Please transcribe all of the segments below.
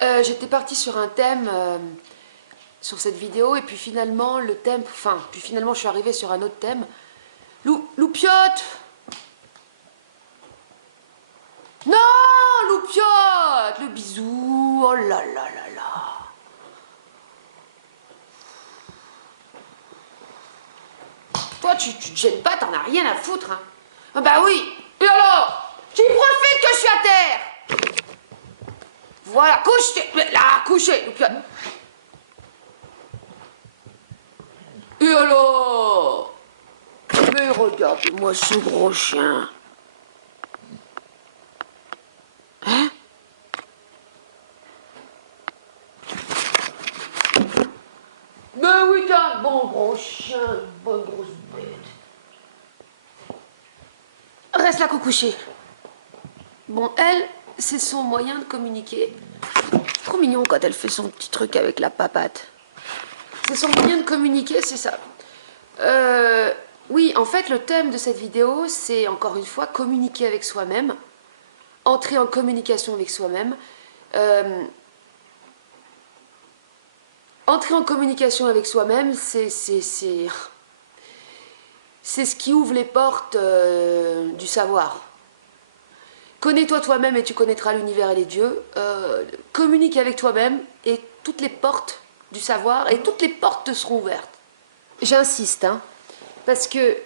J'étais partie sur un thème sur cette vidéo et puis finalement le thème, puis finalement je suis arrivée sur un autre thème. Loupiote! Non, Loupiote! Le bisou, oh là là là là. Toi tu te gênes pas, t'en as rien à foutre, hein. Ah bah oui, et alors? Tu profites que je suis à terre! Voilà, couche, là, couchez, Loupiote. Et alors? Mais regarde-moi ce gros chien. Hein? Ben oui, t'es un bon gros chien, une bonne grosse bête. Reste là couché. Bon, elle, c'est son moyen de communiquer. Trop mignon quand elle fait son petit truc avec la papate. C'est son moyen de communiquer, c'est ça. Oui, en fait, le thème de cette vidéo, c'est encore une fois communiquer avec soi-même, entrer en communication avec soi-même. Entrer en communication avec soi-même, c'est ce qui ouvre les portes du savoir. Connais-toi toi-même et tu connaîtras l'univers et les dieux. Communique avec toi-même et toutes les portes du savoir et toutes les portes te seront ouvertes. J'insiste, hein, parce que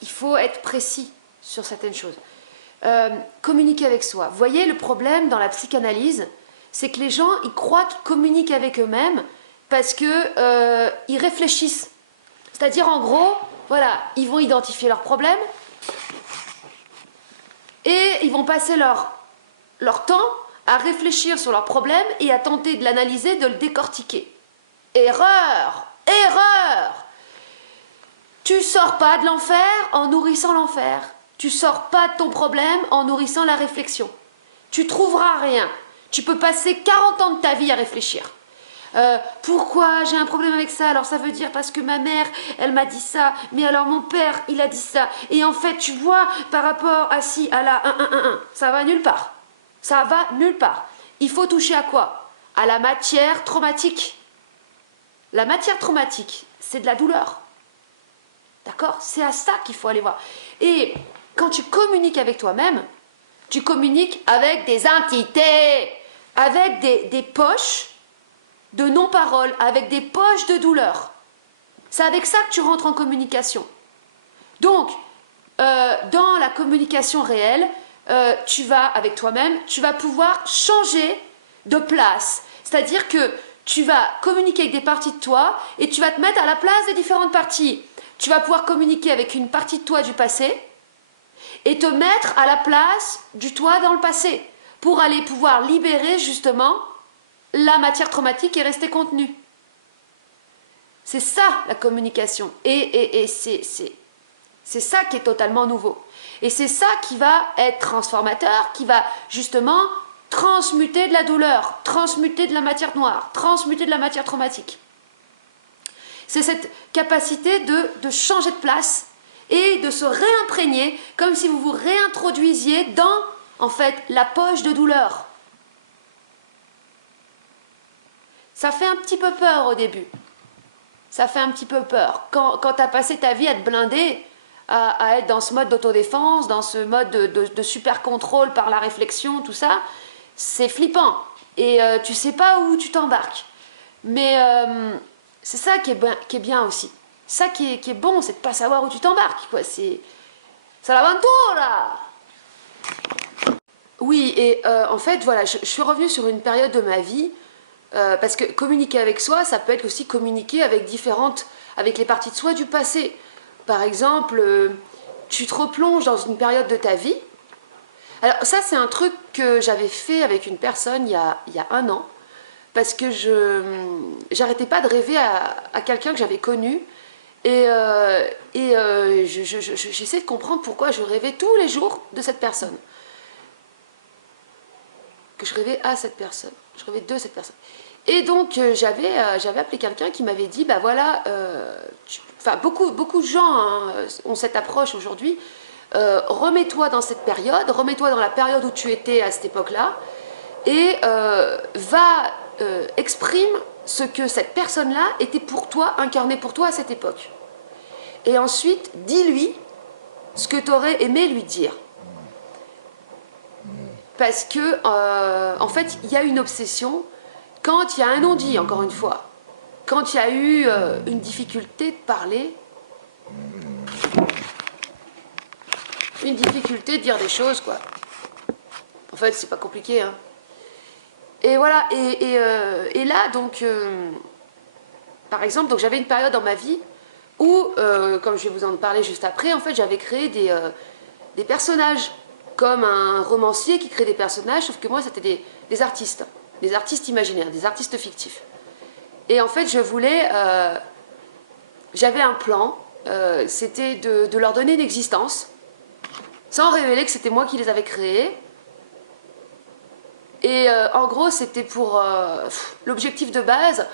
il faut être précis sur certaines choses. Communiquer avec soi. Vous voyez, le problème dans la psychanalyse, c'est que les gens, ils croient qu'ils communiquent avec eux-mêmes parce que ils réfléchissent. C'est-à-dire, en gros, voilà, ils vont identifier leurs problèmes et ils vont passer leur temps à réfléchir sur leurs problèmes et à tenter de l'analyser, de le décortiquer. Erreur! Erreur! Tu sors pas de l'enfer en nourrissant l'enfer. Tu sors pas de ton problème en nourrissant la réflexion. Tu trouveras rien. Tu peux passer 40 ans de ta vie à réfléchir. Pourquoi j'ai un problème avec ça? Alors ça veut dire parce que ma mère, elle m'a dit ça, mais alors mon père, il a dit ça. Et en fait, tu vois, par rapport à ci, à là, ça va nulle part. Ça va nulle part. Il faut toucher à quoi? À la matière traumatique. La matière traumatique, c'est de la douleur. D'accord? C'est à ça qu'il faut aller voir. Et quand tu communiques avec toi-même, tu communiques avec des entités, avec des poches de non-parole, avec des poches de douleur. C'est avec ça que tu rentres en communication. Donc, dans la communication réelle, tu vas, avec toi-même, tu vas pouvoir changer de place. C'est-à-dire que tu vas communiquer avec des parties de toi et tu vas te mettre à la place des différentes parties. Tu vas pouvoir communiquer avec une partie de toi du passé et te mettre à la place du toi dans le passé pour aller pouvoir libérer justement la matière traumatique qui est restée contenue. C'est ça la communication et c'est ça qui est totalement nouveau. Et c'est ça qui va être transformateur, qui va justement transmuter de la douleur, transmuter de la matière noire, transmuter de la matière traumatique. C'est cette capacité de changer de place et de se réimprégner comme si vous vous réintroduisiez dans, en fait, la poche de douleur. Ça fait un petit peu peur au début. Ça fait un petit peu peur. Quand tu as passé ta vie à te blinder, à être dans ce mode d'autodéfense, dans ce mode de super contrôle par la réflexion, tout ça, c'est flippant. Et tu sais pas où tu t'embarques. Mais c'est ça qui est bien aussi. Ça qui est bon, c'est de pas savoir où tu t'embarques, quoi. C'est l'aventura. Oui, et en fait, voilà, je suis revenue sur une période de ma vie, parce que communiquer avec soi, ça peut être aussi communiquer avec avec les parties de soi du passé. Par exemple, tu te replonges dans une période de ta vie. Alors ça, c'est un truc que j'avais fait avec une personne il y a 1 an, parce que j'arrêtais pas de rêver à quelqu'un que j'avais connu, et j'essaie de comprendre pourquoi je rêvais tous les jours de cette personne. Que je rêvais à cette personne, je rêvais de cette personne. Et donc j'avais appelé quelqu'un qui m'avait dit, bah voilà, beaucoup de gens ont cette approche aujourd'hui, remets-toi dans cette période, remets-toi dans la période où tu étais à cette époque-là, et exprime ce que cette personne-là était pour toi, incarnée pour toi à cette époque. Et ensuite, dis-lui ce que tu aurais aimé lui dire. Parce que, en fait, il y a une obsession quand il y a un non-dit, encore une fois. Quand il y a eu une difficulté de parler, une difficulté de dire des choses, quoi. En fait, c'est pas compliqué, hein. Et voilà, et là, donc, par exemple, donc j'avais une période dans ma vie où, comme je vais vous en parler juste après, en fait, j'avais créé des personnages, comme un romancier qui crée des personnages, sauf que moi, c'était des artistes imaginaires, des artistes fictifs. Et en fait, j'avais un plan, c'était de leur donner une existence, sans révéler que c'était moi qui les avais créés. Et en gros, c'était pour... l'objectif de base,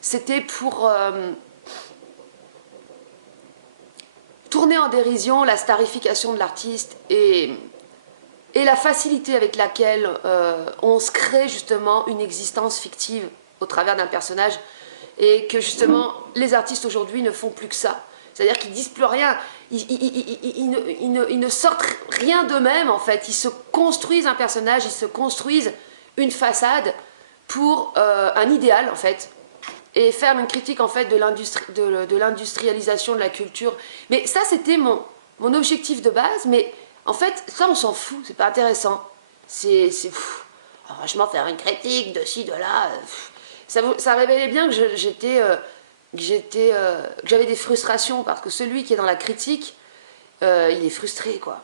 c'était pour tourner en dérision la starification de l'artiste et la facilité avec laquelle on se crée justement une existence fictive au travers d'un personnage, et que justement les artistes aujourd'hui ne font plus que ça. C'est-à-dire qu'ils disent plus rien, ils ne sortent rien d'eux-mêmes en fait, ils se construisent un personnage, ils se construisent une façade pour un idéal en fait, et faire une critique en fait de l'industrialisation de la culture. Mais ça c'était mon objectif de base, mais en fait ça on s'en fout, c'est pas intéressant. C'est fou. Alors, franchement, faire une critique de ci, de là, ça révélait bien que j'avais des frustrations, parce que celui qui est dans la critique, il est frustré, quoi.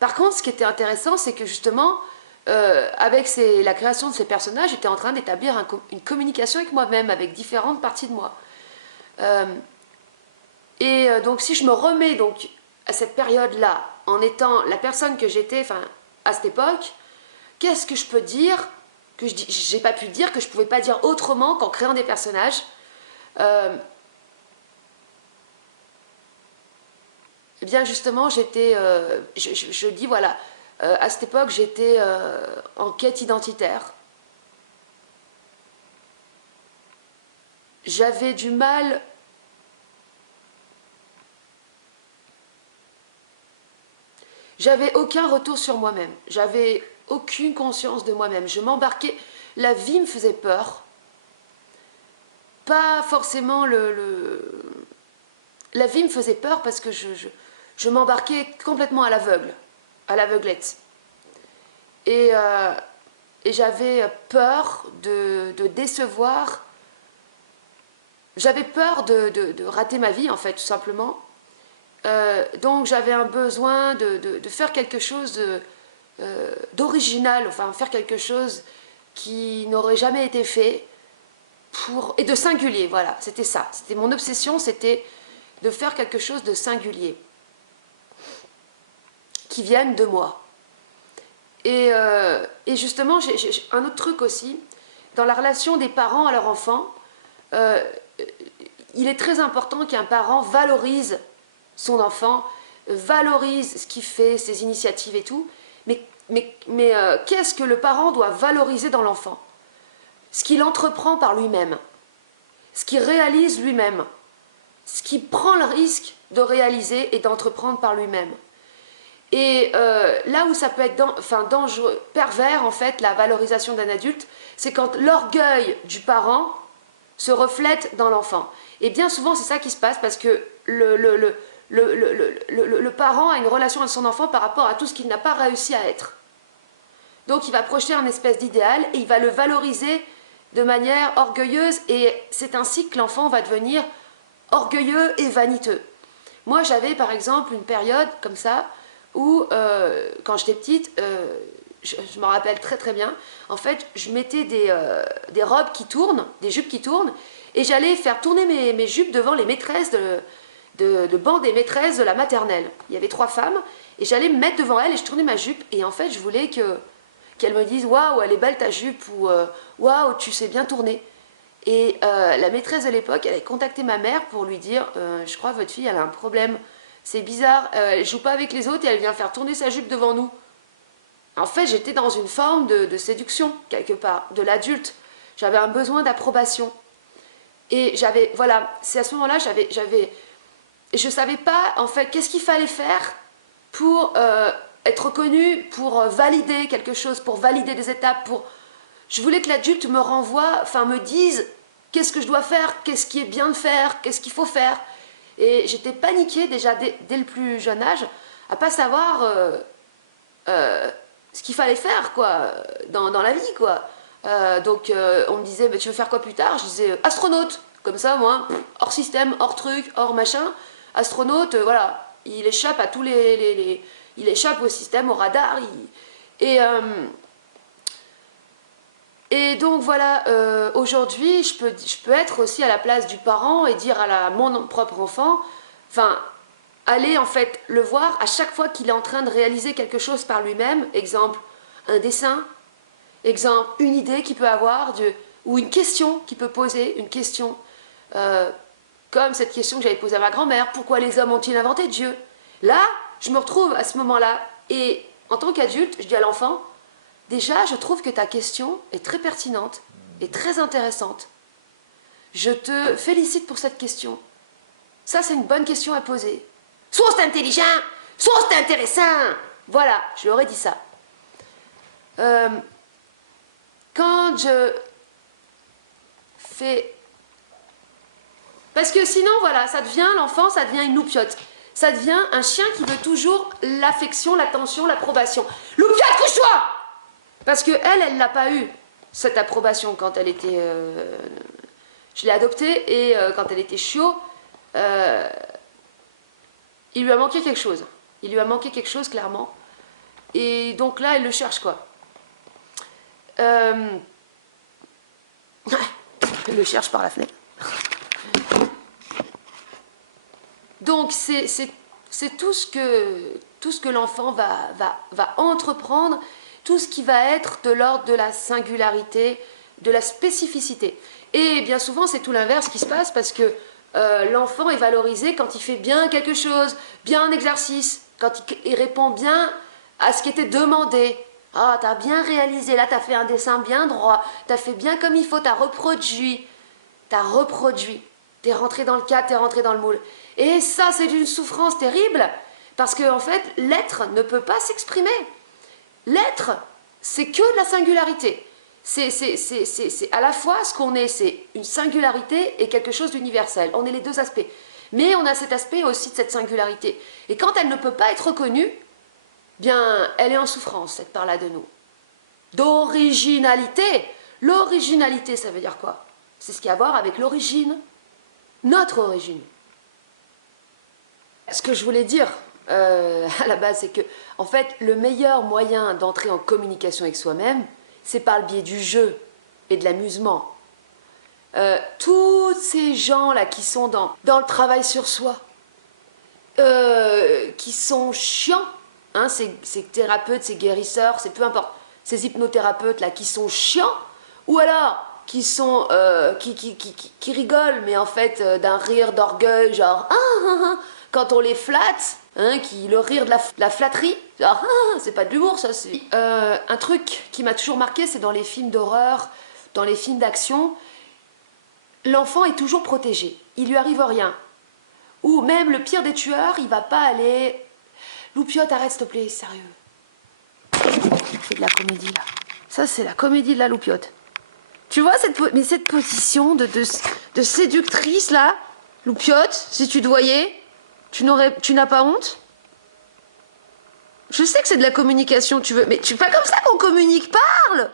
Par contre, ce qui était intéressant, c'est que justement, avec la création de ces personnages, j'étais en train d'établir une communication avec moi-même, avec différentes parties de moi. Donc, si je me remets donc à cette période-là, en étant la personne que j'étais, enfin, à cette époque, qu'est-ce que je peux dire que j'ai pas pu dire, que je pouvais pas dire autrement qu'en créant des personnages? Eh bien justement, je dis voilà, à cette époque j'étais en quête identitaire. J'avais du mal j'avais aucun retour sur moi-même, j'avais aucune conscience de moi-même, je m'embarquais, la vie me faisait peur, pas forcément la vie me faisait peur parce que je m'embarquais complètement à l'aveuglette. Et j'avais peur de décevoir, j'avais peur de rater ma vie, en fait, tout simplement. Donc j'avais un besoin de faire quelque chose d'original, enfin faire quelque chose qui n'aurait jamais été fait, et de singulier, voilà, c'était ça. C'était mon obsession, c'était de faire quelque chose de singulier, qui vienne de moi. Et justement, j'ai un autre truc aussi, dans la relation des parents à leur enfant, il est très important qu'un parent valorise son enfant, valorise ce qu'il fait, ses initiatives et tout, mais qu'est-ce que le parent doit valoriser dans l'enfant? Ce qu'il entreprend par lui-même, ce qu'il réalise lui-même, ce qu'il prend le risque de réaliser et d'entreprendre par lui-même. Et là où ça peut être dangereux, pervers en fait, la valorisation d'un adulte, c'est quand l'orgueil du parent se reflète dans l'enfant. Et bien souvent c'est ça qui se passe, parce que le parent a une relation avec son enfant par rapport à tout ce qu'il n'a pas réussi à être. Donc il va projeter un espèce d'idéal et il va le valoriser de manière orgueilleuse, et c'est ainsi que l'enfant va devenir orgueilleux et vaniteux. Moi j'avais par exemple une période comme ça où quand j'étais petite, je me rappelle très très bien, en fait je mettais des robes qui tournent, des jupes qui tournent, et j'allais faire tourner mes jupes devant les maîtresses de banc des maîtresses de la maternelle. Il y avait 3 femmes, et j'allais me mettre devant elles et je tournais ma jupe, et en fait je voulais qu'elles me disent waouh, elle est belle ta jupe, ou waouh, tu sais bien tourner. Et la maîtresse de l'époque, elle avait contacté ma mère pour lui dire je crois votre fille elle a un problème, c'est bizarre, elle joue pas avec les autres et elle vient faire tourner sa jupe devant nous. En fait, j'étais dans une forme de séduction, quelque part, de l'adulte. J'avais un besoin d'approbation. Et j'avais, voilà, c'est à ce moment-là, je ne savais pas, en fait, qu'est-ce qu'il fallait faire pour être reconnu, pour valider quelque chose, pour valider des étapes, pour... Je voulais que l'adulte me renvoie, enfin me dise qu'est-ce que je dois faire, qu'est-ce qui est bien de faire, qu'est-ce qu'il faut faire. Et j'étais paniquée déjà dès le plus jeune âge, à pas savoir ce qu'il fallait faire, quoi, dans la vie, quoi. Donc on me disait, bah, tu veux faire quoi plus tard? Je disais, astronaute. Comme ça, moi, hors système, hors truc, hors machin. Astronaute, voilà, il échappe à tous il échappe au système, au radar. Et donc voilà, aujourd'hui, je peux être aussi à la place du parent et dire mon propre enfant, enfin, aller en fait le voir à chaque fois qu'il est en train de réaliser quelque chose par lui-même, exemple, un dessin, exemple, une idée qu'il peut avoir, ou une question qu'il peut poser, une question, comme cette question que j'avais posée à ma grand-mère, pourquoi les hommes ont-ils inventé Dieu? Là, je me retrouve à ce moment-là, et en tant qu'adulte, je dis à l'enfant, déjà, je trouve que ta question est très pertinente et très intéressante. Je te félicite pour cette question. Ça, c'est une bonne question à poser. Soit c'est intelligent, soit c'est intéressant. Voilà, je leur ai dit ça. Quand je fais... Parce que sinon, voilà, l'enfant, ça devient une loupiote. Ça devient un chien qui veut toujours l'affection, l'attention, l'approbation. Loupiote, couche-toi! Parce qu'elle l'a pas eu, cette approbation, quand elle était... je l'ai adoptée, et quand elle était chiot, il lui a manqué quelque chose. Il lui a manqué quelque chose, clairement. Et donc là, elle le cherche, quoi. Elle le cherche par la fenêtre. Donc, c'est tout ce que l'enfant va entreprendre, tout ce qui va être de l'ordre de la singularité, de la spécificité. Et bien souvent, c'est tout l'inverse qui se passe, parce que l'enfant est valorisé quand il fait bien quelque chose, bien un exercice, quand il répond bien à ce qui était demandé. Ah, t'as bien réalisé, là t'as fait un dessin bien droit, t'as fait bien comme il faut, t'as reproduit, t'es rentré dans le cadre, t'es rentré dans le moule. Et ça, c'est d'une souffrance terrible, parce qu'en fait, l'être ne peut pas s'exprimer. L'être, c'est que de la singularité. C'est à la fois ce qu'on est, c'est une singularité et quelque chose d'universel. On est les deux aspects. Mais on a cet aspect aussi de cette singularité. Et quand elle ne peut pas être reconnue, bien, elle est en souffrance, cette part-là de nous. D'originalité. L'originalité, ça veut dire quoi? C'est ce qui a à voir avec l'origine. Notre origine. Ce que je voulais dire à la base, c'est que, en fait, le meilleur moyen d'entrer en communication avec soi-même, c'est par le biais du jeu et de l'amusement. Tous ces gens-là qui sont dans le travail sur soi, qui sont chiants, hein, ces thérapeutes, ces guérisseurs, c'est peu importe, ces hypnothérapeutes-là qui sont chiants, ou alors qui sont qui rigolent, mais en fait d'un rire d'orgueil, genre quand on les flatte, hein, le rire de la flatterie, genre c'est pas de l'humour, ça. C'est un truc qui m'a toujours marqué, c'est dans les films d'horreur, dans les films d'action, l'enfant est toujours protégé, il lui arrive rien. Ou même le pire des tueurs, il va pas aller... Loupiote, arrête s'il te plaît, sérieux. C'est de la comédie là. Ça, c'est la comédie de la loupiote. Tu vois cette position de séductrice là, loupiote, si tu te voyais, tu n'as pas honte? Je sais que c'est de la communication, tu veux, mais c'est pas comme ça qu'on communique, parle!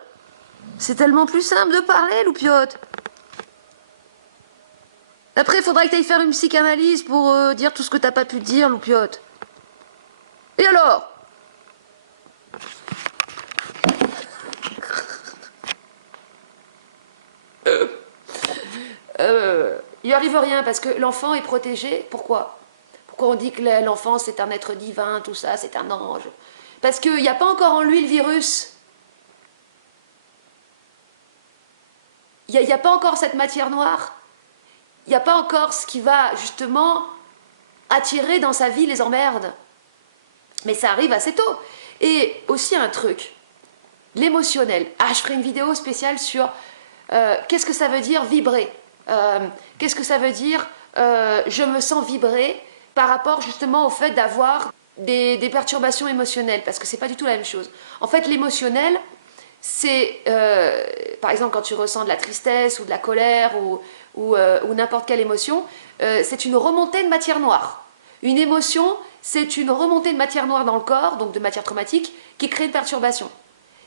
C'est tellement plus simple de parler, loupiote. Après, il faudrait que tu ailles faire une psychanalyse pour dire tout ce que t'as pas pu dire, loupiote. Et alors? Il arrive rien parce que l'enfant est protégé. Pourquoi? Pourquoi on dit que l'enfant c'est un être divin, tout ça, c'est un ange? Parce qu'il n'y a pas encore en lui le virus. Il n'y a pas encore cette matière noire. Il n'y a pas encore ce qui va justement attirer dans sa vie les emmerdes. Mais ça arrive assez tôt. Et aussi un truc, l'émotionnel. Ah, je ferai une vidéo spéciale sur qu'est-ce que ça veut dire vibrer. Qu'est-ce que ça veut dire je me sens vibrer par rapport justement au fait d'avoir des perturbations émotionnelles, parce que c'est pas du tout la même chose. En fait, l'émotionnel, c'est, par exemple, quand tu ressens de la tristesse ou de la colère ou n'importe quelle émotion, c'est une remontée de matière noire. Une émotion, c'est une remontée de matière noire dans le corps, donc de matière traumatique, qui crée une perturbation.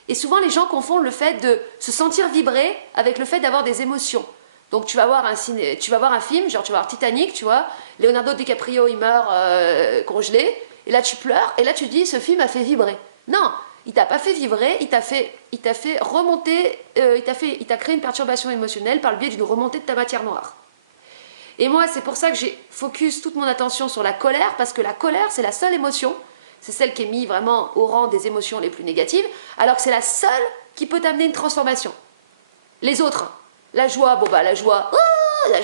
Et souvent, les gens confondent le fait de se sentir vibrer avec le fait d'avoir des émotions. Donc tu vas voir un film, genre tu vas voir Titanic, tu vois, Leonardo DiCaprio il meurt congelé, et là tu pleures, et là tu te dis ce film a fait vibrer. Non, il t'a pas fait vibrer, il t'a fait remonter, il t'a créé une perturbation émotionnelle par le biais d'une remontée de ta matière noire. Et moi c'est pour ça que j'ai focus toute mon attention sur la colère, parce que la colère c'est la seule émotion, c'est celle qui est mise vraiment au rang des émotions les plus négatives, alors que c'est la seule qui peut t'amener une transformation. Les autres, la joie, bon bah la joie, la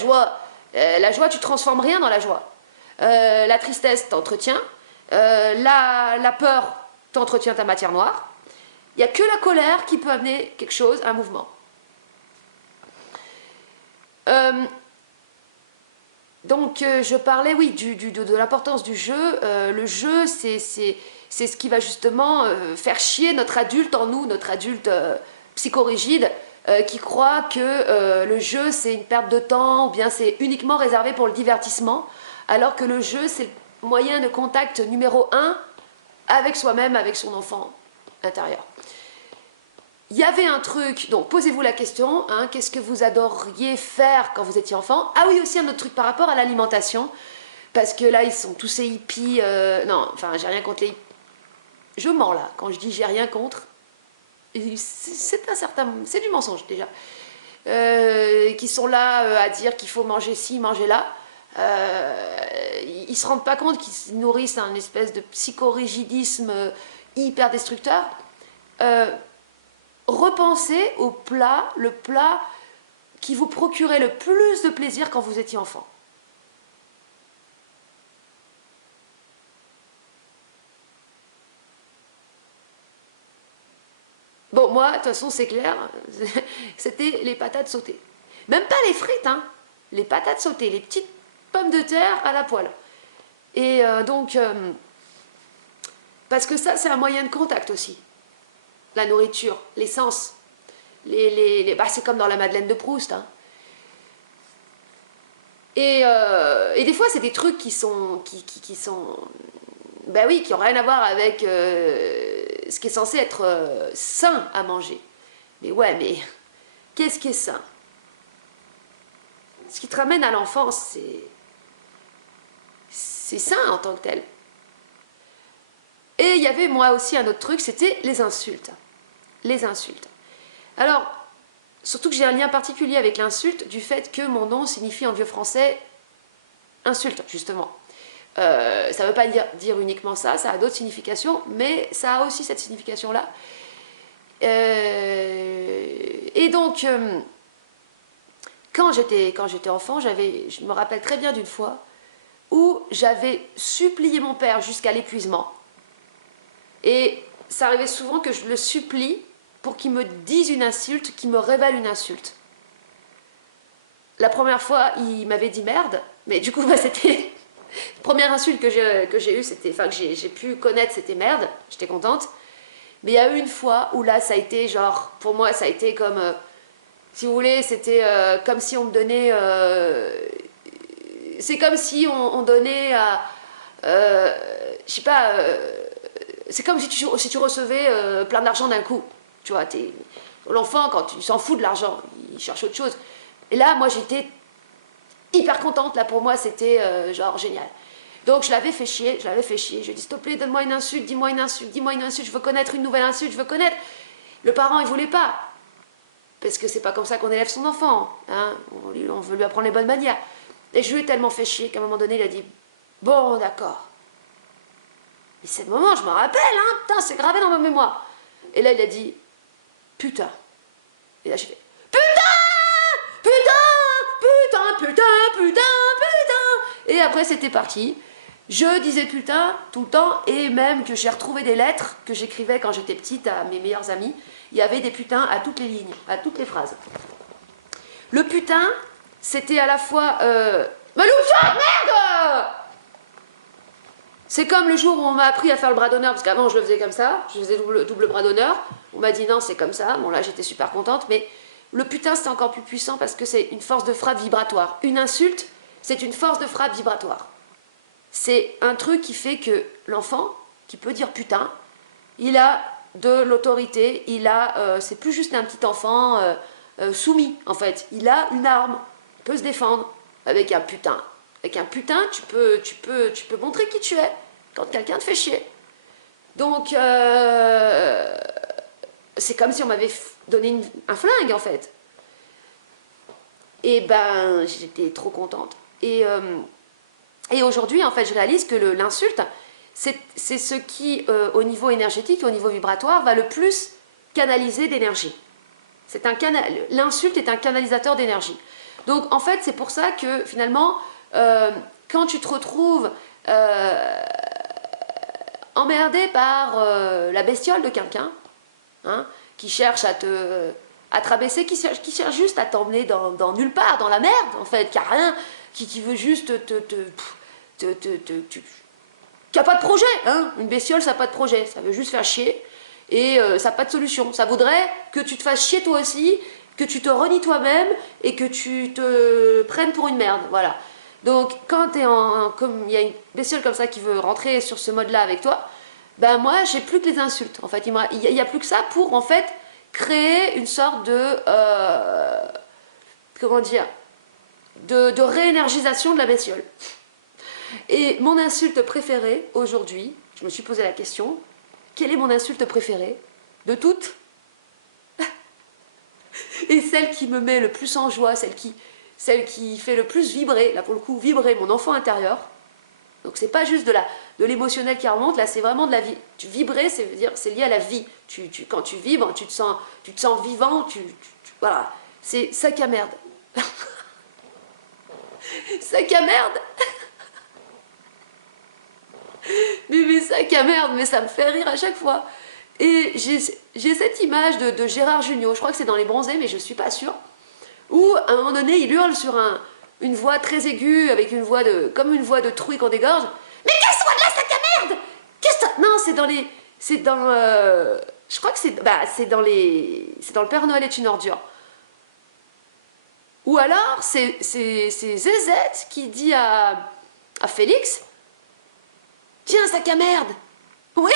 joie tu transformes rien dans la joie. La tristesse t'entretient, la peur t'entretient ta matière noire. Il n'y a que la colère qui peut amener quelque chose, un mouvement. Donc je parlais, oui, de l'importance du jeu. Le jeu, c'est ce qui va justement faire chier notre adulte en nous, notre adulte psychorigide, qui croit que le jeu c'est une perte de temps ou bien c'est uniquement réservé pour le divertissement, alors que le jeu c'est le moyen de contact numéro 1 avec soi-même, avec son enfant intérieur. Il y avait un truc, donc posez-vous la question, hein, qu'est-ce que vous adoriez faire quand vous étiez enfant? Ah oui, aussi un autre truc par rapport à l'alimentation, parce que là ils sont tous ces hippies, non, enfin j'ai rien contre les hippies. Je mens là, quand je dis j'ai rien contre, c'est du mensonge déjà, qui sont là à dire qu'il faut manger ci, manger là. Ils ne se rendent pas compte qu'ils nourrissent un espèce de psychorigidisme hyper destructeur. Repensez au plat, le plat qui vous procurait le plus de plaisir quand vous étiez enfant. Bon, moi, de toute façon, c'est clair, c'était les patates sautées. Même pas les frites, hein, les patates sautées, les petites pommes de terre à la poêle. Et parce que ça, c'est un moyen de contact aussi. La nourriture, l'essence. Bah, c'est comme dans la Madeleine de Proust. Hein. Et des fois, c'est des trucs qui sont... Ben oui, qui n'ont rien à voir avec ce qui est censé être sain à manger. Mais ouais, mais qu'est-ce qui est sain? Ce qui te ramène à l'enfance, c'est sain en tant que tel. Et il y avait moi aussi un autre truc, c'était les insultes. Les insultes. Alors, surtout que j'ai un lien particulier avec l'insulte du fait que mon nom signifie en vieux français insulte, justement. Ça ne veut pas dire uniquement ça, ça a d'autres significations, mais ça a aussi cette signification-là. Et donc, quand j'étais enfant, je me rappelle très bien d'une fois où j'avais supplié mon père jusqu'à l'épuisement. Et ça arrivait souvent que je le supplie pour qu'il me dise une insulte, qu'il me révèle une insulte. La première fois, il m'avait dit merde, mais du coup, bah, c'était... La première insulte que j'ai eue, que j'ai pu connaître, c'était merde, j'étais contente. Mais il y a eu une fois où là, ça a été genre, pour moi, ça a été comme, si vous voulez, c'était comme si on me donnait... c'est comme si on donnait à... je sais pas... c'est comme si tu recevais plein d'argent d'un coup. Tu vois, l'enfant, quand il s'en fout de l'argent, il cherche autre chose. Et là, moi, j'étais hyper contente. Là, pour moi, c'était genre génial. Donc, je l'avais fait chier. Je lui ai dit, s'il te plaît, donne-moi une insulte, dis-moi une insulte, dis-moi une insulte. Je veux connaître une nouvelle insulte, je veux connaître. Le parent, il voulait pas. Parce que c'est pas comme ça qu'on élève son enfant. Hein. On veut lui apprendre les bonnes manières. Et je lui ai tellement fait chier qu'à un moment donné, il a dit, bon, d'accord. Et c'est le moment, je me rappelle, hein, putain, c'est gravé dans ma mémoire. Et là, il a dit, putain. Et là, j'ai fait, putain. Et après, c'était parti. Je disais putain tout le temps, et même que j'ai retrouvé des lettres que j'écrivais quand j'étais petite à mes meilleurs amis. il y avait des putains à toutes les lignes, à toutes les phrases. Le putain, c'était à la fois... Maloucha, merde! C'est comme le jour où on m'a appris à faire le bras d'honneur, parce qu'avant je le faisais comme ça, je faisais double bras d'honneur. On m'a dit non, c'est comme ça. Bon là, j'étais super contente, mais le putain, c'était encore plus puissant parce que c'est une force de frappe vibratoire. Une insulte, c'est une force de frappe vibratoire. C'est un truc qui fait que l'enfant, qui peut dire putain, il a de l'autorité, c'est plus juste un petit enfant soumis, en fait. Il a une arme, il peut se défendre avec un putain. Avec un putain, tu peux montrer qui tu es quand quelqu'un te fait chier. Donc, c'est comme si on m'avait donné un flingue, en fait. Et ben, j'étais trop contente. Et aujourd'hui, en fait, je réalise que l'insulte, c'est ce qui, au niveau énergétique, au niveau vibratoire, va le plus canaliser d'énergie. L'insulte est un canalisateur d'énergie. Donc, en fait, c'est pour ça que, finalement, quand tu te retrouves emmerdé par la bestiole de quelqu'un, hein, qui cherche à te rabaisser, qui cherche juste à t'emmener dans nulle part, dans la merde, en fait, qui a rien, qui veut juste qui n'a pas de projet, hein. Une bestiole, ça n'a pas de projet, ça veut juste faire chier, et ça n'a pas de solution. Ça voudrait que tu te fasses chier toi aussi, que tu te renies toi-même, et que tu te prennes pour une merde, voilà. Donc, quand comme il y a une bestiole comme ça qui veut rentrer sur ce mode-là avec toi, ben moi, j'ai plus que les insultes. En fait, il y a plus que ça pour, en fait, créer une sorte de... comment dire, de réénergisation de la bestiole. Et mon insulte préférée, aujourd'hui, je me suis posé la question, quelle est mon insulte préférée de toutes? Et celle qui me met le plus en joie, celle qui fait le plus vibrer, là pour le coup, vibrer mon enfant intérieur. Donc c'est pas juste de l'émotionnel qui remonte, là c'est vraiment de la vie. Vibrer, c'est lié à la vie. Quand tu vibres, tu te sens vivant, voilà. C'est sac à merde. Sac à merde. mais sac à merde, mais ça me fait rire à chaque fois. Et j'ai cette image de Gérard Jugnot, je crois que c'est dans Les Bronzés, mais je suis pas sûre, où à un moment donné il hurle sur une voix très aiguë, avec comme une voix de trouille qu'on dégorge. Mais qu'est-ce que c'est de la sac à merde? Non, je crois que c'est dans Le Père Noël est une ordure. Ou alors c'est Zézette qui dit à Félix, tiens, sac à merde. Oui.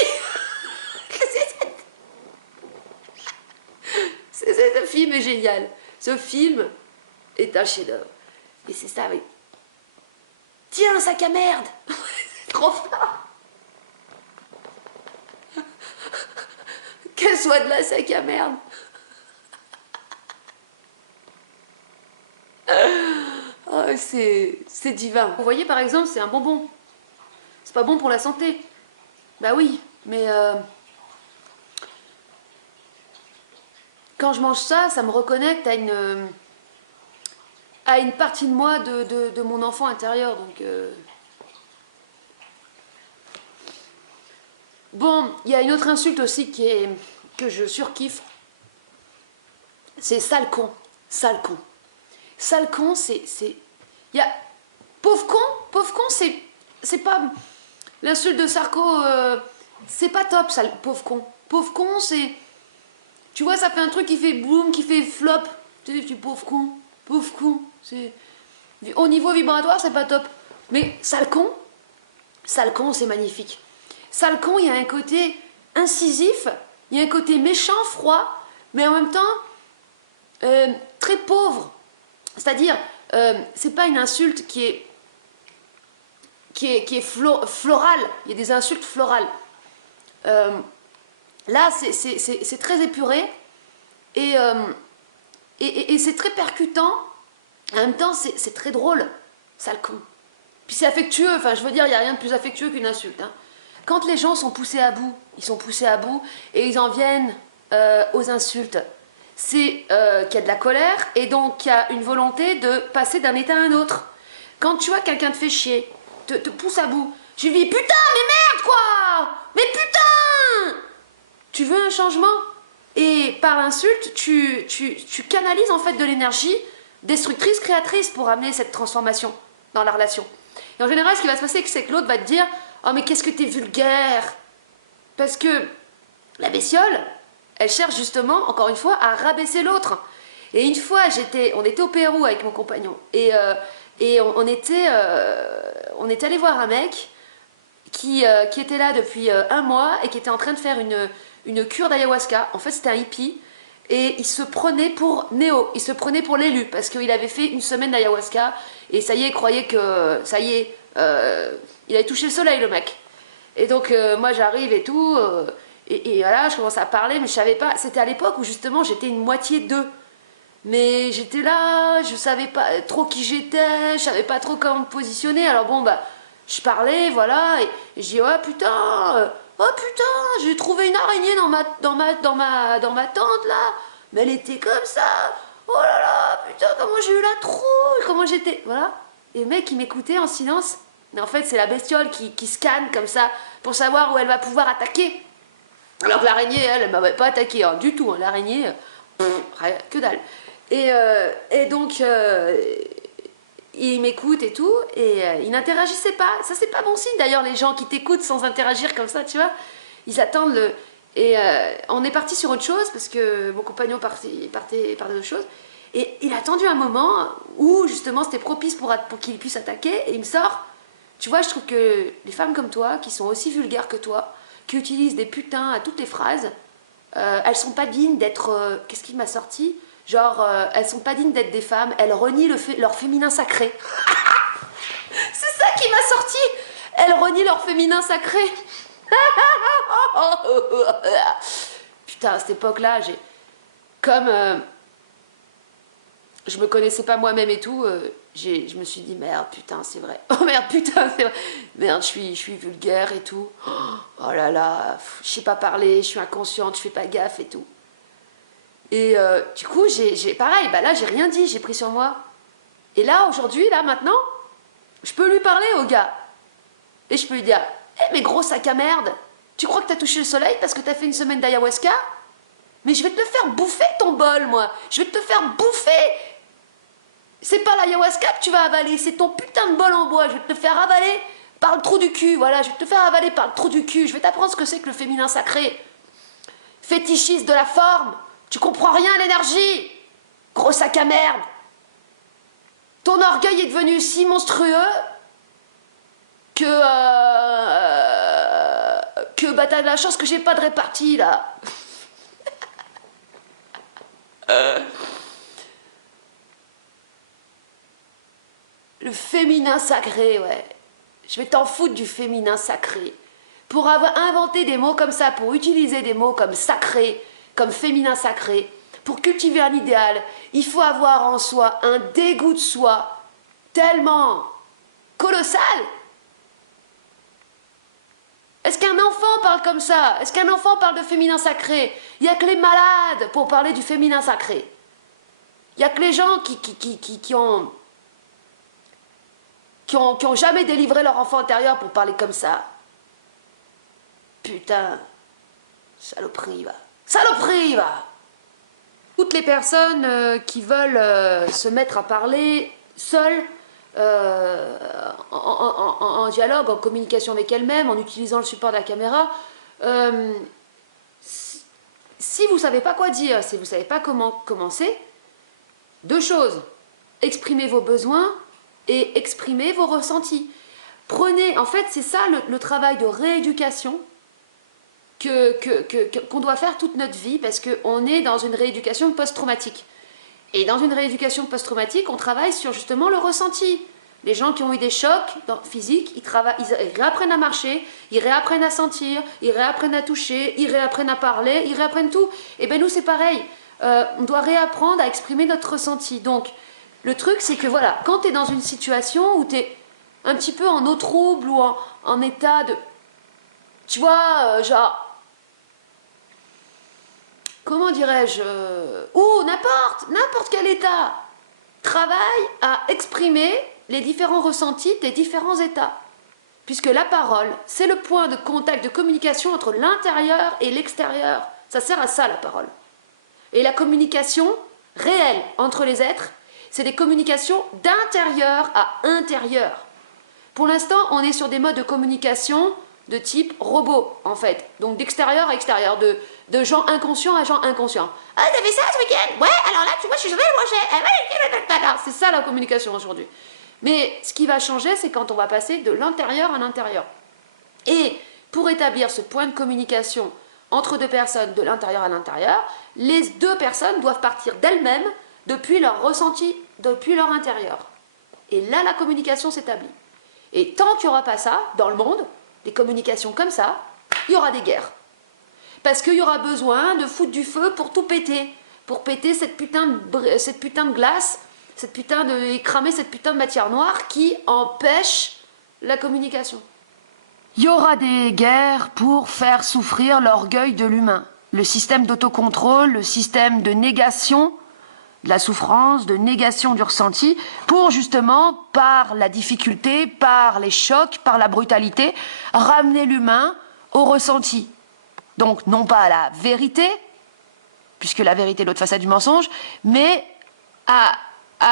Ce film est génial. Ce film est un chef-d'œuvre. Et c'est ça, oui. Tiens, sac à merde. C'est trop fort. Qu'elle soit de la sac à merde. Oh, c'est divin. Vous voyez, par exemple, c'est un bonbon. C'est pas bon pour la santé. Bah oui, mais quand je mange ça, ça me reconnecte à une partie de moi de mon enfant intérieur. Donc, bon, il y a une autre insulte aussi que je surkiffe. C'est sale con. Sale con. Sale con, pauvre con, c'est pas... L'insulte de Sarko, c'est pas top, sale pauvre con. Pauvre con, c'est... Tu vois, ça fait un truc qui fait boum, qui fait flop. Tu sais, pauvre con. Pauvre con. Au niveau vibratoire, c'est pas top. Mais sale con, c'est magnifique. Sale con, il y a un côté incisif, il y a un côté méchant, froid, mais en même temps très pauvre. C'est-à-dire, c'est pas une insulte qui est florale. Il y a des insultes florales. Là, c'est très épuré et c'est très percutant. En même temps, c'est très drôle, sale con. Puis c'est affectueux, enfin je veux dire, il n'y a rien de plus affectueux qu'une insulte. Hein. Quand les gens sont poussés à bout, et ils en viennent aux insultes, c'est qu'il y a de la colère et donc qu'il y a une volonté de passer d'un état à un autre. Quand tu vois quelqu'un te fait chier, te pousse à bout, tu lui dis putain, mais merde quoi! Mais putain! Tu veux un changement? Et par l'insulte, tu canalises en fait de l'énergie destructrice, créatrice pour amener cette transformation dans la relation. Et en général, ce qui va se passer, c'est que l'autre va te dire « Oh mais qu'est-ce que t'es vulgaire !» Parce que la bestiole, elle cherche justement, encore une fois, à rabaisser l'autre. Et une fois, on était au Pérou avec mon compagnon. Et on était allé voir un mec qui était là depuis un mois et qui était en train de faire une cure d'ayahuasca. En fait, c'était un hippie. Et il se prenait pour Néo, il se prenait pour l'élu, parce qu'il avait fait une semaine d'ayahuasca, et ça y est, il croyait que, ça y est, il avait touché le soleil, le mec. Et donc, moi, j'arrive et tout, et voilà, je commence à parler, mais je savais pas, c'était à l'époque où justement, j'étais une moitié d'eux. Mais j'étais là, je savais pas trop qui j'étais, je savais pas trop comment me positionner, alors bon, bah, je parlais, voilà, et je dis, oh putain, j'ai trouvé une araignée dans ma tente là, mais elle était comme ça, oh là là, putain, comment j'ai eu la trouille, comment j'étais, voilà. Et le mec, il m'écoutait en silence, mais en fait, c'est la bestiole qui scanne comme ça, pour savoir où elle va pouvoir attaquer. Alors que l'araignée, elle m'avait pas attaqué, hein, du tout, hein, l'araignée, que dalle. Et donc, il m'écoute et tout, et il n'interagissait pas. Ça, c'est pas bon signe d'ailleurs, les gens qui t'écoutent sans interagir comme ça, tu vois. Ils attendent le. Et on est parti sur autre chose, parce que mon compagnon partait d'autre chose. Et il a attendu un moment où, justement, c'était propice pour qu'il puisse attaquer, et il me sort. Tu vois, je trouve que les femmes comme toi, qui sont aussi vulgaires que toi, qui utilisent des putains à toutes les phrases, elles sont pas dignes d'être. Qu'est-ce qu'il m'a sorti? Genre, elles sont pas dignes d'être des femmes, elles renient leur féminin sacré. C'est ça qui m'a sorti. Elles renient leur féminin sacré. Putain, à cette époque-là, comme je me connaissais pas moi-même et tout, je me suis dit, merde, putain, c'est vrai. Oh merde, putain, c'est vrai. Merde, je suis vulgaire et tout. Oh là là, je sais pas parler, je suis inconsciente, je fais pas gaffe et tout. Et du coup, pareil, bah là, j'ai rien dit, j'ai pris sur moi. Et là, aujourd'hui, là, maintenant, je peux lui parler au gars. Et je peux lui dire, mais gros sac à merde, tu crois que t'as touché le soleil parce que t'as fait une semaine d'ayahuasca? Mais je vais te le faire bouffer, ton bol, moi. Je vais te le faire bouffer. C'est pas l'ayahuasca que tu vas avaler, c'est ton putain de bol en bois. Je vais te le faire avaler par le trou du cul, voilà. Je vais te le faire avaler par le trou du cul. Je vais t'apprendre ce que c'est que le féminin sacré. Fétichiste de la forme. Tu comprends rien à l'énergie, gros sac à merde. Ton orgueil est devenu si monstrueux que bah t'as de la chance que j'ai pas de répartie là. Le féminin sacré, ouais. Je vais t'en foutre du féminin sacré. Pour avoir inventé des mots comme ça, pour utiliser des mots comme sacré, comme féminin sacré, pour cultiver un idéal, il faut avoir en soi un dégoût de soi tellement colossal. Est-ce qu'un enfant parle comme ça? Est-ce qu'un enfant parle de féminin sacré? Il n'y a que les malades pour parler du féminin sacré. Il n'y a que les gens qui ont jamais délivré leur enfant intérieur pour parler comme ça. Putain, saloperie, va. Saloperie, va. Toutes les personnes qui veulent se mettre à parler seules, en dialogue, en communication avec elles-mêmes, en utilisant le support de la caméra, si vous ne savez pas quoi dire, si vous ne savez pas comment commencer, deux choses. Exprimez vos besoins et exprimez vos ressentis. Prenez, en fait, c'est ça le travail de rééducation qu'on doit faire toute notre vie, parce qu'on est dans une rééducation post-traumatique. Et dans une rééducation post-traumatique, on travaille sur justement le ressenti. Les gens qui ont eu des chocs physiques, ils réapprennent à marcher, ils réapprennent à sentir, ils réapprennent à toucher, ils réapprennent à parler, ils réapprennent tout. Et bien nous, c'est pareil. On doit réapprendre à exprimer notre ressenti. Donc, le truc, c'est que voilà, quand tu es dans une situation où tu es un petit peu en eau trouble ou en état de... Tu vois, genre... Comment dirais-je, ou n'importe quel état, travaille à exprimer les différents ressentis des différents états. Puisque la parole, c'est le point de contact, de communication entre l'intérieur et l'extérieur. Ça sert à ça, la parole. Et la communication réelle entre les êtres, c'est des communications d'intérieur à intérieur. Pour l'instant, on est sur des modes de communication de type robot, en fait. Donc d'extérieur à extérieur, de gens inconscients à gens inconscients. Ah, t'as fait ça ce week-end? Ouais, alors là, tu vois, je suis jamais manger. C'est ça la communication aujourd'hui. Mais ce qui va changer, c'est quand on va passer de l'intérieur à l'intérieur. Et pour établir ce point de communication entre deux personnes de l'intérieur à l'intérieur, les deux personnes doivent partir d'elles-mêmes depuis leur ressenti, depuis leur intérieur. Et là, la communication s'établit. Et tant qu'il n'y aura pas ça dans le monde, des communications comme ça, il y aura des guerres. Parce qu'il y aura besoin de foutre du feu pour tout péter. Pour péter cette putain de glace, et cramer cette putain de matière noire qui empêche la communication. Il y aura des guerres pour faire souffrir l'orgueil de l'humain. Le système d'autocontrôle, le système de négation de la souffrance, de négation du ressenti, pour justement, par la difficulté, par les chocs, par la brutalité, ramener l'humain au ressenti. Donc, non pas à la vérité, puisque la vérité est l'autre façade du mensonge, mais à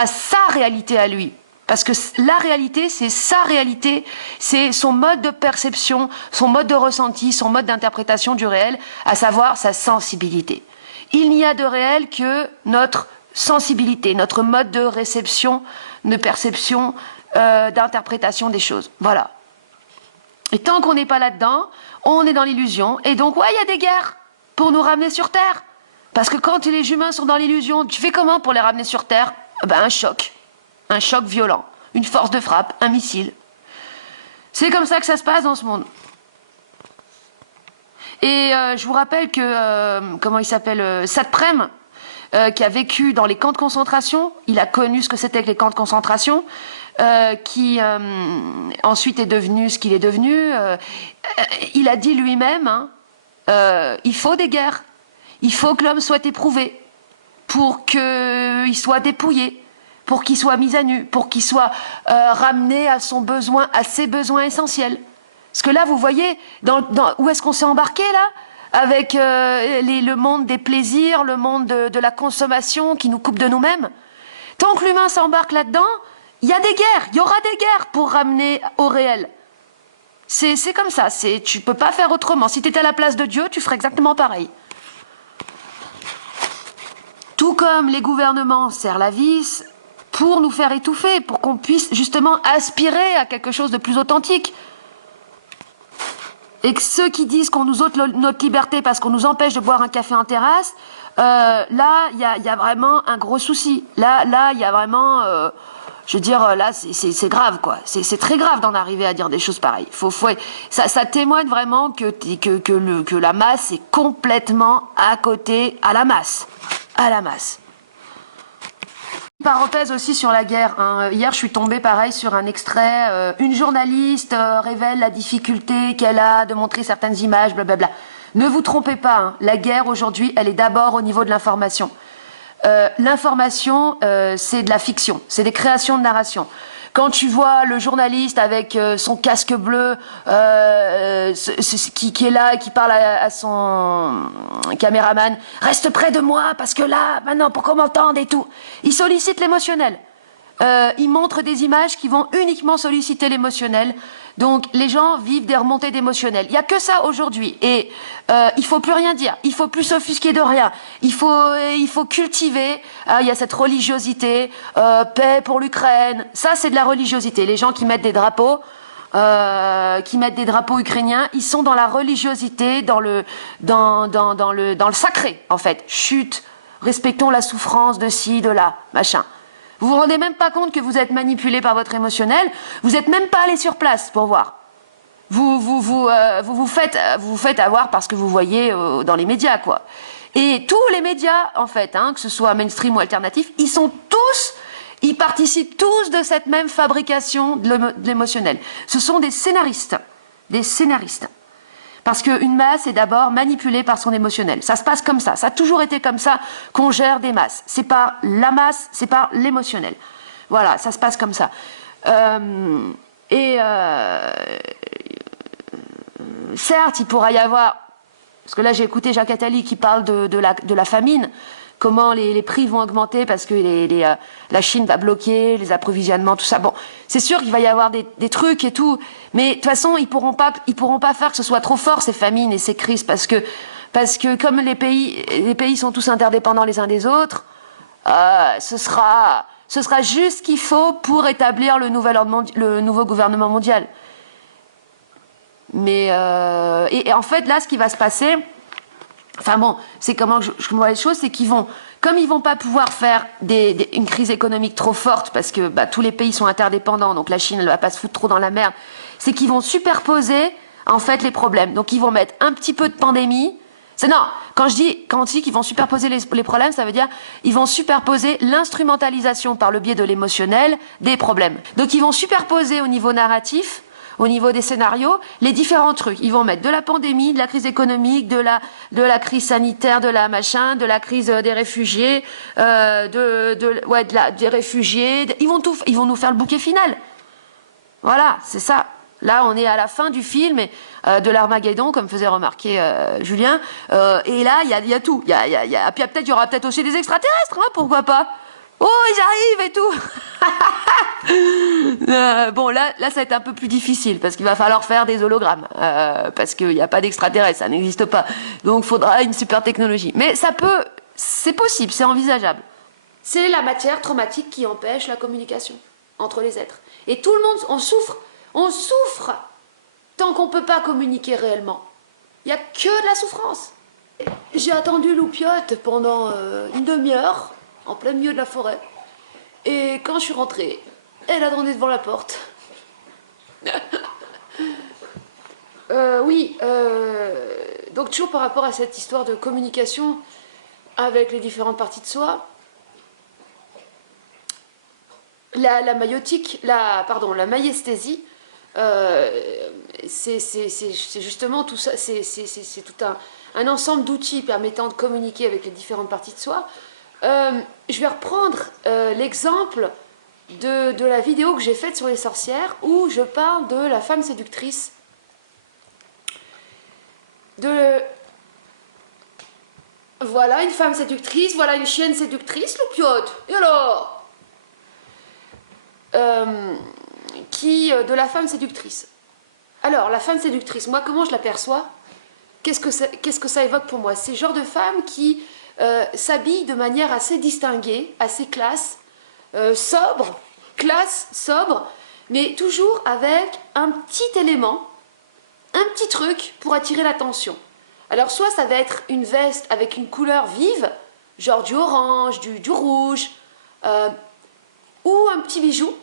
sa réalité à lui. Parce que la réalité, c'est sa réalité, c'est son mode de perception, son mode de ressenti, son mode d'interprétation du réel, à savoir sa sensibilité. Il n'y a de réel que notre sensibilité, notre mode de réception, de perception, d'interprétation des choses. Voilà. Et tant qu'on n'est pas là-dedans, on est dans l'illusion. Et donc, ouais, il y a des guerres pour nous ramener sur Terre. Parce que quand les humains sont dans l'illusion, tu fais comment pour les ramener sur Terre? Ben, un choc violent, une force de frappe, un missile. C'est comme ça que ça se passe dans ce monde. Et je vous rappelle que, comment il s'appelle, Satprem, qui a vécu dans les camps de concentration, il a connu ce que c'était que les camps de concentration, qui ensuite est devenu ce qu'il est devenu. Il a dit lui-même, il faut des guerres, il faut que l'homme soit éprouvé pour qu'il soit dépouillé, pour qu'il soit mis à nu, pour qu'il soit ramené à son besoin, à ses besoins essentiels. Parce que là, vous voyez, où est-ce qu'on s'est embarqué là? Avec le monde des plaisirs, le monde de la consommation qui nous coupe de nous-mêmes. Tant que l'humain s'embarque là-dedans, il y a des guerres, il y aura des guerres pour ramener au réel. C'est comme ça, tu peux pas faire autrement. Si tu étais à la place de Dieu, tu ferais exactement pareil. Tout comme les gouvernements serrent la vis pour nous faire étouffer, pour qu'on puisse justement aspirer à quelque chose de plus authentique. Et que ceux qui disent qu'on nous ôte notre liberté parce qu'on nous empêche de boire un café en terrasse, là, il y a vraiment un gros souci. Là, il y a vraiment... je veux dire, là, c'est grave, quoi. C'est très grave d'en arriver à dire des choses pareilles. Ça témoigne vraiment que la masse est complètement à côté, à la masse. À la masse. Parenthèse aussi sur la guerre. Hier, je suis tombée pareil sur un extrait. Une journaliste révèle la difficulté qu'elle a de montrer certaines images, blablabla. Ne vous trompez pas, la guerre aujourd'hui, elle est d'abord au niveau de l'information. L'information, c'est de la fiction, c'est des créations de narration. Quand tu vois le journaliste avec son casque bleu qui est là et qui parle à son caméraman, reste près de moi parce que là, maintenant, pour qu'on m'entende et tout. Il sollicite l'émotionnel. Il montre des images qui vont uniquement solliciter l'émotionnel. Donc les gens vivent des remontées d'émotionnel. Il n'y a que ça aujourd'hui. Et il faut plus rien dire. Il faut plus s'offusquer de rien. Il faut cultiver. Il y a cette religiosité. Paix pour l'Ukraine. Ça, c'est de la religiosité. Les gens qui mettent des drapeaux, ukrainiens, ils sont dans la religiosité, dans le sacré, en fait. Chut, respectons la souffrance de ci, de là, machin. Vous vous rendez même pas compte que vous êtes manipulé par votre émotionnel. Vous n'êtes même pas allé sur place pour voir. Vous faites avoir parce que vous voyez dans les médias, quoi. Et tous les médias, en fait, que ce soit mainstream ou alternatif, ils participent tous de cette même fabrication de l'émotionnel. Ce sont des scénaristes. Des scénaristes. Parce qu'une masse est d'abord manipulée par son émotionnel. Ça se passe comme ça. Ça a toujours été comme ça qu'on gère des masses. C'est par la masse, c'est par l'émotionnel. Voilà, ça se passe comme ça. Certes, il pourra y avoir... Parce que là, j'ai écouté Jacques Attali qui parle de la famine. comment les prix vont augmenter parce que la Chine va bloquer les approvisionnements, tout ça. Bon, c'est sûr qu'il va y avoir des trucs et tout, mais de toute façon, ils pourront pas faire que ce soit trop fort, ces famines et ces crises, parce que comme les pays sont tous interdépendants les uns des autres, ce sera juste ce qu'il faut pour établir le nouveau gouvernement mondial. Mais et en fait, là, ce qui va se passer, enfin bon, c'est comment je vois les choses, c'est comme ils vont pas pouvoir faire une crise économique trop forte, parce que tous les pays sont interdépendants, donc la Chine, elle va pas se foutre trop dans la merde, c'est qu'ils vont superposer, en fait, les problèmes. Donc ils vont mettre un petit peu de pandémie. Quand on dit qu'ils vont superposer les problèmes, ça veut dire ils vont superposer l'instrumentalisation par le biais de l'émotionnel des problèmes. Donc ils vont superposer au niveau narratif, au niveau des scénarios, les différents trucs. Ils vont mettre de la pandémie, de la crise économique, de la crise sanitaire, de la crise des réfugiés, des réfugiés. Ils vont nous faire le bouquet final. Voilà, c'est ça. Là, on est à la fin du film de l'Armageddon, comme faisait remarquer Julien. Et là, il y a tout. Puis il y aura peut-être aussi des extraterrestres, hein, pourquoi pas. Oh, ils arrivent et tout. Bon, là, ça va être un peu plus difficile, parce qu'il va falloir faire des hologrammes. Parce qu'il n'y a pas d'extraterrestres, ça n'existe pas. Donc, il faudra une super technologie. Mais c'est possible, c'est envisageable. C'est la matière traumatique qui empêche la communication entre les êtres. Et tout le monde, on souffre tant qu'on ne peut pas communiquer réellement. Il n'y a que de la souffrance. J'ai attendu Loupiote pendant une demi-heure, en plein milieu de la forêt. Et quand je suis rentrée, elle attendait devant la porte. Donc toujours par rapport à cette histoire de communication avec les différentes parties de soi, la maïotique, la maïesthésie, c'est justement tout ça, c'est tout un ensemble d'outils permettant de communiquer avec les différentes parties de soi. Je vais reprendre l'exemple de la vidéo que j'ai faite sur les sorcières, où je parle de la femme séductrice. Voilà une femme séductrice, voilà une chienne séductrice, Loupiote. Et alors de la femme séductrice. Alors, la femme séductrice, moi, comment je l'aperçois? Qu'est-ce que ça évoque pour moi? C'est le genre de femme qui s'habille de manière assez distinguée, assez classe, sobre, mais toujours avec un petit élément, un petit truc pour attirer l'attention. Alors, soit ça va être une veste avec une couleur vive, genre du orange, du rouge, ou un petit bijou,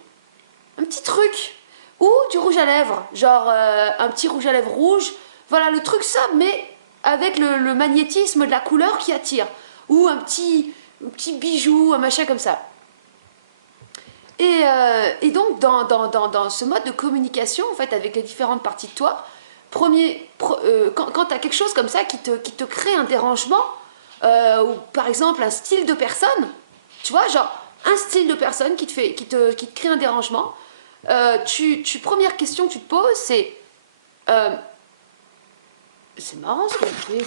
un petit truc, ou du rouge à lèvres, genre un petit rouge à lèvres rouge, voilà le truc ça, mais avec le magnétisme de la couleur qui attire, ou un petit bijou, un machin comme ça. Et donc dans ce mode de communication, en fait, avec les différentes parties de toi, quand tu as quelque chose comme ça qui te crée un dérangement, ou par exemple un style de personne, tu vois, genre un style de personne qui te crée un dérangement, première question que tu te poses, c'est marrant ce qu'elle fait là.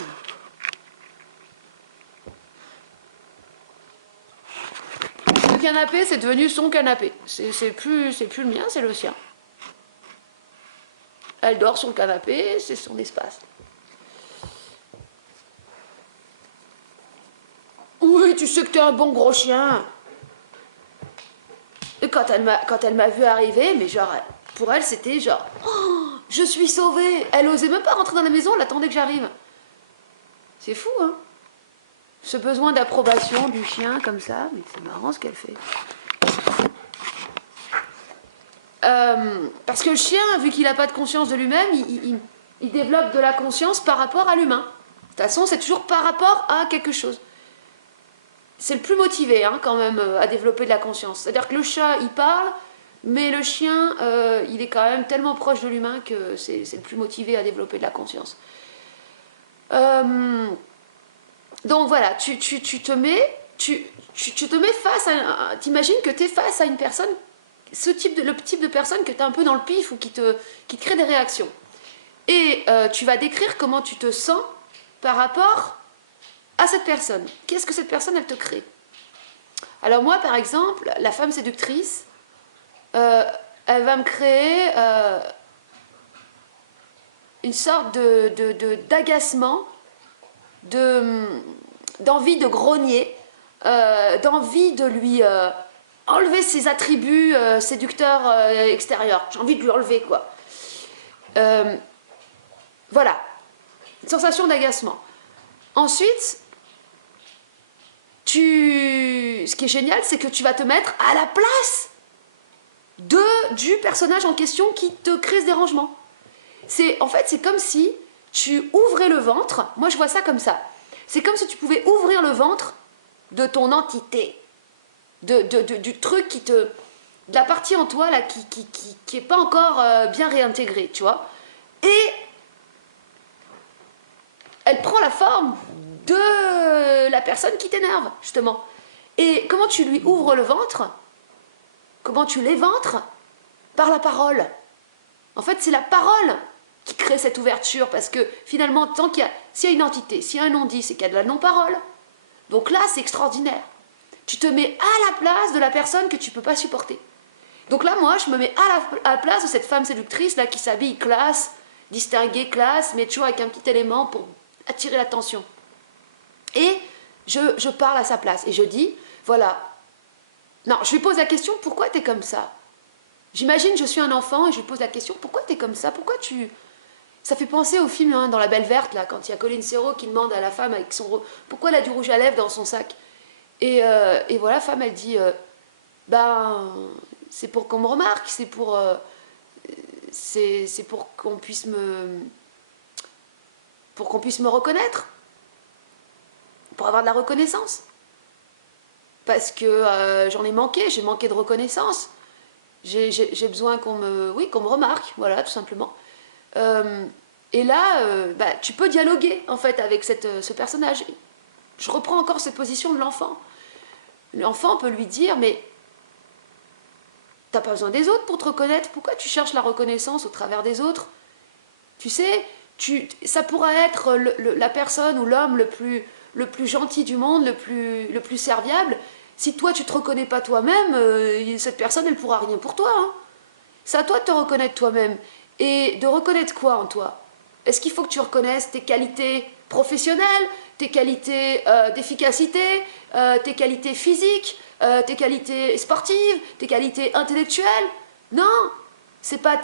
Le canapé, c'est devenu son canapé. C'est plus le mien, c'est le sien. Elle dort sur le canapé, c'est son espace. Oui, tu sais que t'es un bon gros chien. Et quand elle m'a vu arriver, mais genre, pour elle, c'était genre, oh, je suis sauvée. Elle osait même pas rentrer dans la maison, elle attendait que j'arrive. C'est fou, hein? Ce besoin d'approbation du chien, comme ça, mais c'est marrant ce qu'elle fait. Parce que le chien, vu qu'il n'a pas de conscience de lui-même, il développe de la conscience par rapport à l'humain. De toute façon, c'est toujours par rapport à quelque chose. C'est le plus motivé, hein, quand même, à développer de la conscience. C'est-à-dire que le chat, il parle, mais le chien, il est quand même tellement proche de l'humain que c'est le plus motivé à développer de la conscience. Donc voilà, tu te mets face à... T'imagines que tu es face à une personne, le type de personne que tu es un peu dans le pif ou qui te crée des réactions. Et tu vas décrire comment tu te sens par rapport à cette personne. Qu'est-ce que cette personne, elle te crée? Alors moi, par exemple, la femme séductrice, elle va me créer une sorte d'agacement, d'envie de grogner, d'envie de lui enlever ses attributs séducteurs extérieurs. J'ai envie de lui enlever, quoi. Voilà, une sensation d'agacement. Ensuite, ce qui est génial, c'est que tu vas te mettre à la place du personnage en question qui te crée ce dérangement. En fait, c'est comme si tu ouvrais le ventre. Moi, je vois ça comme ça. C'est comme si tu pouvais ouvrir le ventre de ton entité, du truc de la partie en toi là qui est pas encore bien réintégrée, tu vois. Et elle prend la forme de la personne qui t'énerve, justement. Et comment tu lui ouvres le ventre? Comment tu l'éventres? Par la parole. En fait, c'est la parole qui crée cette ouverture, parce que finalement, s'il y a une entité, s'il y a un non-dit, c'est qu'il y a de la non-parole. Donc là, c'est extraordinaire. Tu te mets à la place de la personne que tu ne peux pas supporter. Donc là, moi, je me mets à la place de cette femme séductrice là qui s'habille classe, distinguée, classe, mais toujours avec un petit élément pour attirer l'attention. Et je parle à sa place et je dis, voilà, non, je lui pose la question, pourquoi tu es comme ça? J'imagine, je suis un enfant et je lui pose la question, pourquoi tu es comme ça? Pourquoi tu... Ça fait penser au film dans La Belle Verte, là, quand il y a Colin Serrault qui demande à la femme avec pourquoi elle a du rouge à lèvres dans son sac. Et voilà, la femme, elle dit, c'est pour qu'on me remarque, c'est pour qu'on puisse me reconnaître, pour avoir de la reconnaissance. Parce que j'en ai manqué, j'ai manqué de reconnaissance. J'ai besoin qu'on me remarque, voilà, tout simplement. Et là, tu peux dialoguer, en fait, avec ce personnage. Je reprends encore cette position de l'enfant. L'enfant peut lui dire, mais t'as pas besoin des autres pour te reconnaître. Pourquoi tu cherches la reconnaissance au travers des autres? Tu sais, ça pourra être la personne ou l'homme le plus gentil du monde, le plus serviable. Si toi, tu te reconnais pas toi-même, cette personne, elle pourra rien pour toi. Hein. C'est à toi de te reconnaître toi-même. Et de reconnaître quoi en toi? Est-ce qu'il faut que tu reconnaisses tes qualités professionnelles, tes qualités d'efficacité, tes qualités physiques, tes qualités sportives, tes qualités intellectuelles? Non, c'est pas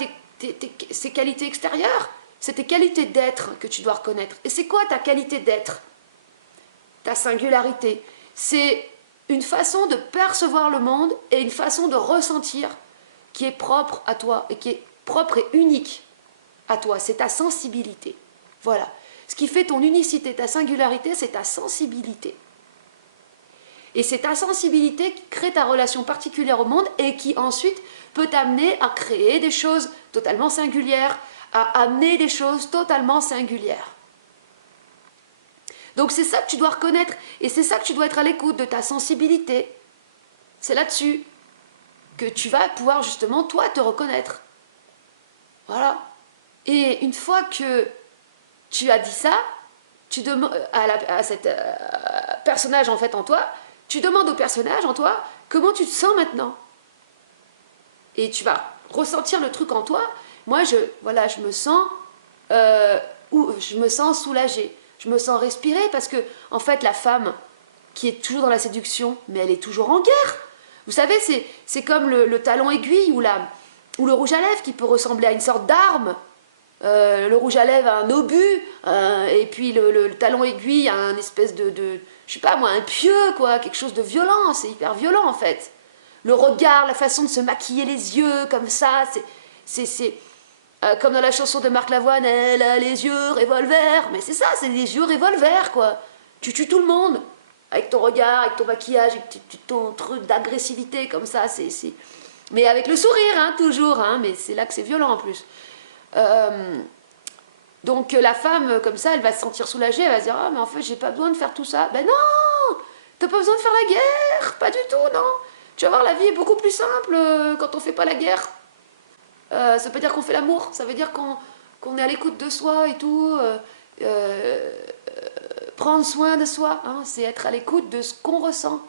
ces qualités extérieures, c'est tes qualités d'être que tu dois reconnaître. Et c'est quoi ta qualité d'être? Ta singularité. C'est une façon de percevoir le monde et une façon de ressentir qui est propre à toi et qui est propre et unique à toi. C'est ta sensibilité. Voilà. Ce qui fait ton unicité, ta singularité, c'est ta sensibilité. Et c'est ta sensibilité qui crée ta relation particulière au monde et qui ensuite peut t'amener à créer des choses totalement singulières, à amener des choses totalement singulières. Donc c'est ça que tu dois reconnaître et c'est ça que tu dois être à l'écoute de ta sensibilité. C'est là-dessus que tu vas pouvoir justement, toi, te reconnaître. Voilà. Et une fois que tu as dit ça, tu demandes à cet personnage en fait en toi, tu demandes au personnage en toi comment tu te sens maintenant. Et tu vas ressentir le truc en toi. Moi, je me sens soulagée. Je me sens respirer parce que, en fait, la femme qui est toujours dans la séduction, mais elle est toujours en guerre. Vous savez, c'est comme le talon aiguille ou le rouge à lèvres qui peut ressembler à une sorte d'arme. Le rouge à lèvres a un obus, et puis le talon aiguille a un espèce je sais pas moi, un pieu, quoi, quelque chose de violent. C'est hyper violent, en fait. Le regard, la façon de se maquiller les yeux, comme ça, c'est comme dans la chanson de Marc Lavoine, elle a les yeux revolver. Mais c'est ça, c'est les yeux revolver, quoi. Tu tues tout le monde avec ton regard, avec ton maquillage, avec ton truc d'agressivité, comme ça. Mais avec le sourire, hein, toujours. Hein, mais c'est là que c'est violent, en plus. Donc la femme, comme ça, elle va se sentir soulagée. Elle va se dire, ah, mais en fait, j'ai pas besoin de faire tout ça. Ben non, t'as pas besoin de faire la guerre. Pas du tout, non. Tu vas voir, la vie est beaucoup plus simple quand on fait pas la guerre. Ça veut pas dire qu'on fait l'amour, ça veut dire qu'on est à l'écoute de soi et tout. prendre soin de soi, hein, c'est être à l'écoute de ce qu'on ressent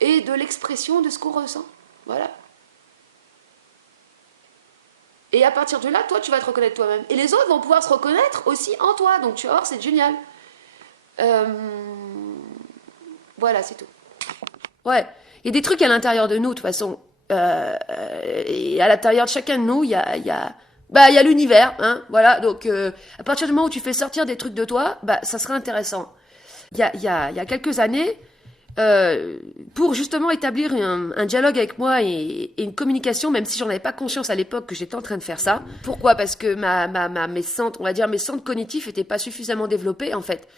et de l'expression de ce qu'on ressent. Voilà. Et à partir de là, toi, tu vas te reconnaître toi-même. Et les autres vont pouvoir se reconnaître aussi en toi. Donc tu vas voir, c'est génial. Voilà, c'est tout. Ouais, il y a des trucs à l'intérieur de nous, de toute façon. Et à l'intérieur de chacun de nous, il y a l'univers, hein, voilà. Donc, à partir du moment où tu fais sortir des trucs de toi, ça sera intéressant. Il y a quelques années, pour justement établir un dialogue avec moi et une communication, même si j'en avais pas conscience à l'époque que j'étais en train de faire ça. Pourquoi ? Parce que mes centres, on va dire mes centres cognitifs étaient pas suffisamment développés, en fait.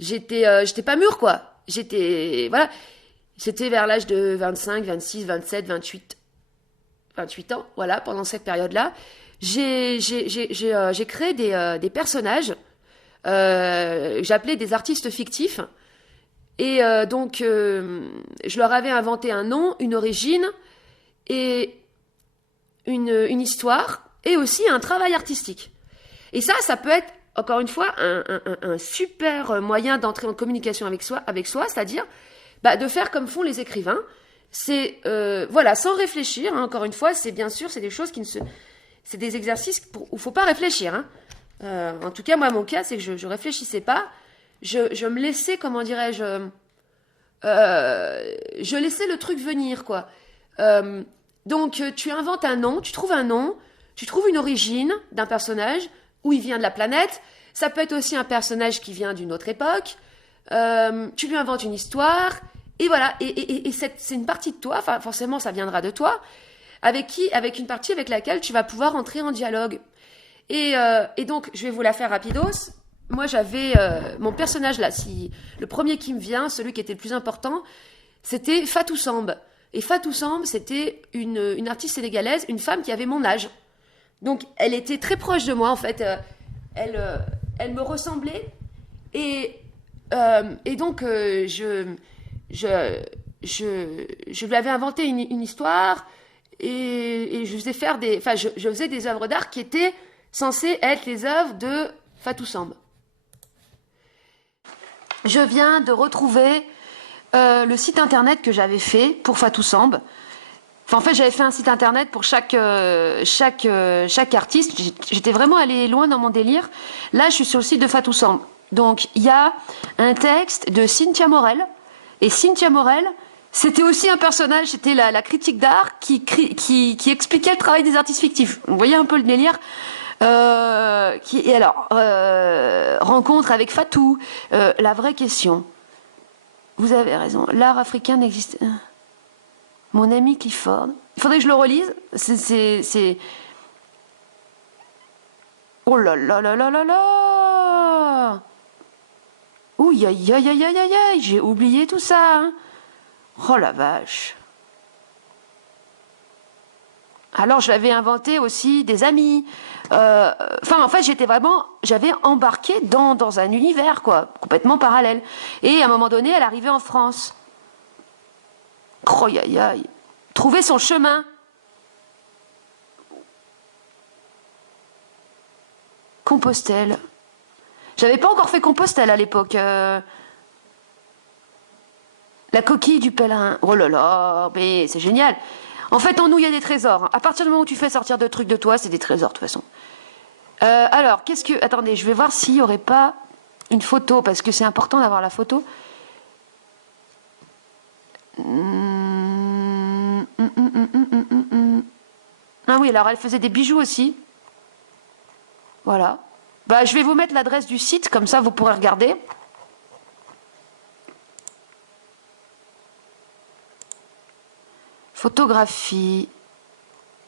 J'étais pas mûre, quoi. Voilà. C'était vers l'âge de 25, 26, 27, 28 ans, voilà, pendant cette période-là. J'ai créé des personnages, j'appelais des artistes fictifs, et donc je leur avais inventé un nom, une origine, et une histoire, et aussi un travail artistique. Et ça peut être, encore une fois, un super moyen d'entrer en communication avec soi, c'est-à-dire de faire comme font les écrivains. C'est voilà, sans réfléchir, hein, encore une fois, c'est bien sûr, c'est des choses c'est des exercices où il faut pas réfléchir, hein. En tout cas, moi, mon cas, c'est que je réfléchissais pas, je me laissais, comment dirais-je, je laissais le truc venir, quoi. Donc, tu inventes un nom, tu trouves une origine d'un personnage, où il vient de la planète. Ça peut être aussi un personnage qui vient d'une autre époque. Tu lui inventes une histoire. Et voilà, et c'est une partie de toi, enfin forcément ça viendra de toi, avec une partie avec laquelle tu vas pouvoir entrer en dialogue. Et donc, je vais vous la faire rapidos. Moi, j'avais mon personnage là, le premier qui me vient, celui qui était le plus important, c'était Fatou Samb. Et Fatou Samb, c'était une artiste sénégalaise, une femme qui avait mon âge. Donc, elle était très proche de moi, en fait. Elle me ressemblait. Et donc, je lui avais inventé une histoire et je faisais je faisais des œuvres d'art qui étaient censées être les œuvres de Fatou Samb. Je viens de retrouver le site internet que j'avais fait pour Fatou Samb. Enfin, en fait, j'avais fait un site internet pour chaque artiste. J'étais vraiment allée loin dans mon délire. Là, je suis sur le site de Fatou Samb. Donc, il y a un texte de Cynthia Morel. Et Cynthia Morel, c'était aussi un personnage, c'était la critique d'art qui expliquait le travail des artistes fictifs. Vous voyez un peu le délire. Rencontre avec Fatou, la vraie question. Vous avez raison, l'art africain n'existe... Mon ami Clifford. Il faudrait que je le relise. C'est... Oh là là là là là là. Ouh, aïe, aïe, aïe, aïe, aïe, aïe, j'ai oublié tout ça. Hein. Oh la vache. Alors, je l'avais inventé aussi des amis. En fait, j'avais embarqué dans un univers, quoi, complètement parallèle. Et à un moment donné, elle arrivait en France. Oh, aïe, aïe. Trouver son chemin. Compostelle. J'avais pas encore fait Compostelle à l'époque. La coquille du pèlerin. Oh là là, mais c'est génial. En fait, en nous, il y a des trésors. À partir du moment où tu fais sortir de trucs de toi, c'est des trésors, de toute façon. Alors, attendez, je vais voir s'il n'y aurait pas une photo, parce que c'est important d'avoir la photo. Ah oui, alors elle faisait des bijoux aussi. Voilà. Je vais vous mettre l'adresse du site, comme ça vous pourrez regarder. Photographie.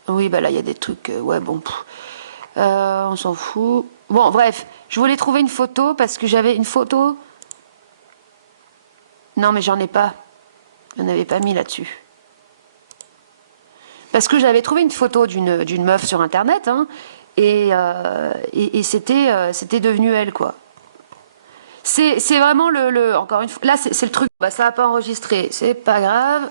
Oui, là, il y a des trucs... ouais, bon. On s'en fout. Bon, bref. Je voulais trouver une photo, parce que j'avais une photo... Non, mais j'en ai pas. Je n'en avais pas mis là-dessus. Parce que j'avais trouvé une photo d'une meuf sur Internet, hein, et c'était devenu elle, quoi. C'est vraiment encore une fois, là c'est le truc, ça n'a pas enregistré, c'est pas grave.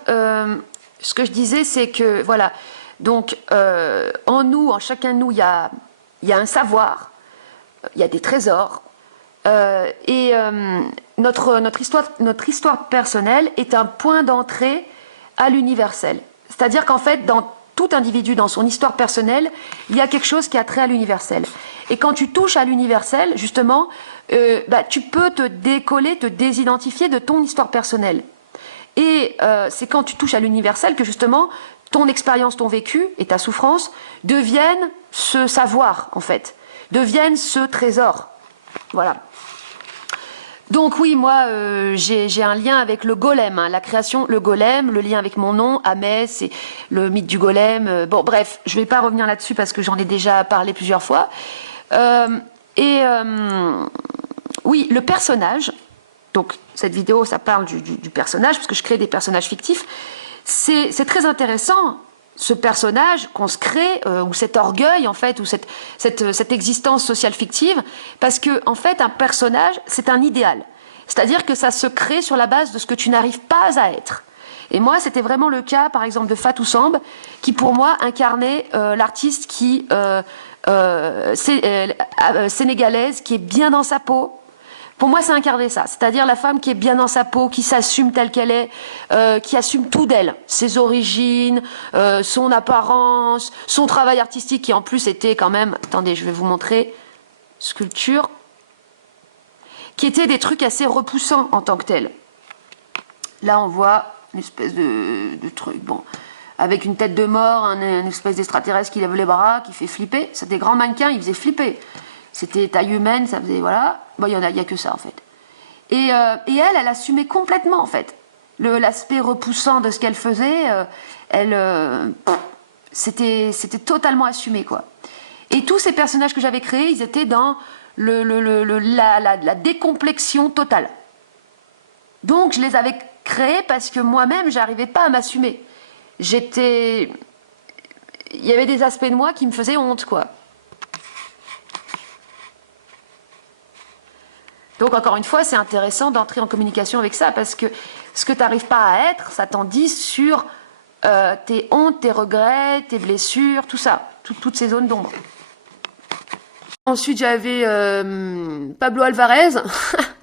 Ce que je disais, c'est que, voilà, donc en nous, en chacun de nous, il y a un savoir, il y a des trésors, et notre histoire personnelle est un point d'entrée à l'universel. C'est-à-dire qu'en fait, dans tout individu, dans son histoire personnelle, il y a quelque chose qui a trait à l'universel. Et quand tu touches à l'universel, justement, tu peux te décoller, te désidentifier de ton histoire personnelle. Et c'est quand tu touches à l'universel que justement ton expérience, ton vécu et ta souffrance deviennent ce savoir, en fait, deviennent ce trésor. Voilà. Donc oui, moi, j'ai un lien avec le golem, hein, la création, le golem, le lien avec mon nom, Ahmès, et le mythe du golem. Bon, bref, je ne vais pas revenir là-dessus parce que j'en ai déjà parlé plusieurs fois. Oui, le personnage, donc cette vidéo, ça parle du personnage, parce que je crée des personnages fictifs. C'est très intéressant, ce personnage qu'on se crée, ou cet orgueil, en fait, ou cette existence sociale fictive, parce que, en fait, un personnage, c'est un idéal. C'est-à-dire que ça se crée sur la base de ce que tu n'arrives pas à être. Et moi, c'était vraiment le cas, par exemple, de Fatou Samb, qui, pour moi, incarnait l'artiste sénégalaise, qui est bien dans sa peau. Pour moi, c'est incarner ça, c'est-à-dire la femme qui est bien dans sa peau, qui s'assume telle qu'elle est, qui assume tout d'elle, ses origines, son apparence, son travail artistique, qui en plus était quand même, attendez, je vais vous montrer, sculpture, qui étaient des trucs assez repoussants en tant que tels. Là, on voit une espèce de truc, bon, avec une tête de mort, une espèce d'extraterrestre qui lève les bras, qui fait flipper. C'est des grands mannequins, ils faisaient flipper. C'était taille humaine, ça faisait, voilà. Bon, il y a que ça, en fait. Et elle assumait complètement, en fait. L'aspect repoussant de ce qu'elle faisait, c'était totalement assumé, quoi. Et tous ces personnages que j'avais créés, ils étaient dans la décomplexion totale. Donc, je les avais créés parce que moi-même, j'arrivais pas à m'assumer. Il y avait des aspects de moi qui me faisaient honte, quoi. Donc, encore une fois, c'est intéressant d'entrer en communication avec ça, parce que ce que tu n'arrives pas à être, ça t'en dit sur tes hontes, tes regrets, tes blessures, tout ça, toutes ces zones d'ombre. Ensuite, j'avais Pablo Alvarez.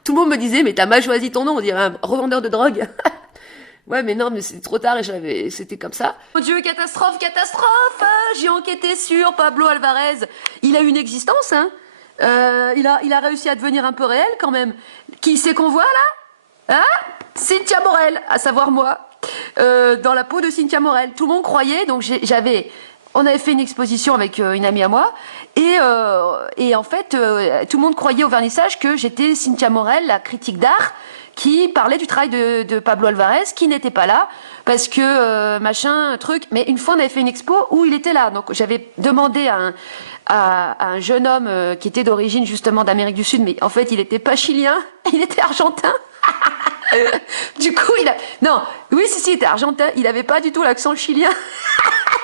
Tout le monde me disait, mais t'as mal choisi ton nom, on dirait un revendeur de drogue. Ouais, mais non, mais c'était trop tard et c'était comme ça. Mon Dieu, catastrophe, catastrophe! J'ai enquêté sur Pablo Alvarez. Il a une existence, hein. Il a réussi à devenir un peu réel quand même. Qui c'est qu'on voit là? Hein? Cynthia Morel, à savoir moi. Dans la peau de Cynthia Morel. Tout le monde croyait, donc on avait fait une exposition avec une amie à moi, et en fait, tout le monde croyait au vernissage que j'étais Cynthia Morel, la critique d'art, qui parlait du travail de Pablo Alvarez, qui n'était pas là, parce que machin, truc. Mais une fois, on avait fait une expo où il était là. Donc, j'avais demandé à un jeune homme qui était d'origine justement d'Amérique du Sud, mais en fait, il n'était pas chilien, il était argentin. Du coup, il était argentin, il n'avait pas du tout l'accent chilien.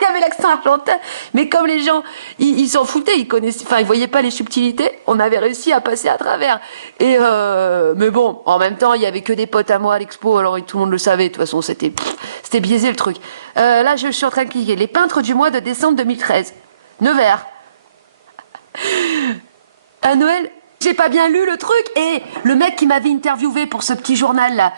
Il avait l'accent argentin, mais comme les gens, ils s'en foutaient, ils voyaient pas les subtilités, on avait réussi à passer à travers. Mais bon, en même temps, il y avait que des potes à moi à l'expo, alors tout le monde le savait, de toute façon, c'était biaisé le truc. Là, je suis en train de cliquer. Les peintres du mois de décembre 2013. Nevers. À Noël, j'ai pas bien lu le truc, et le mec qui m'avait interviewé pour ce petit journal là,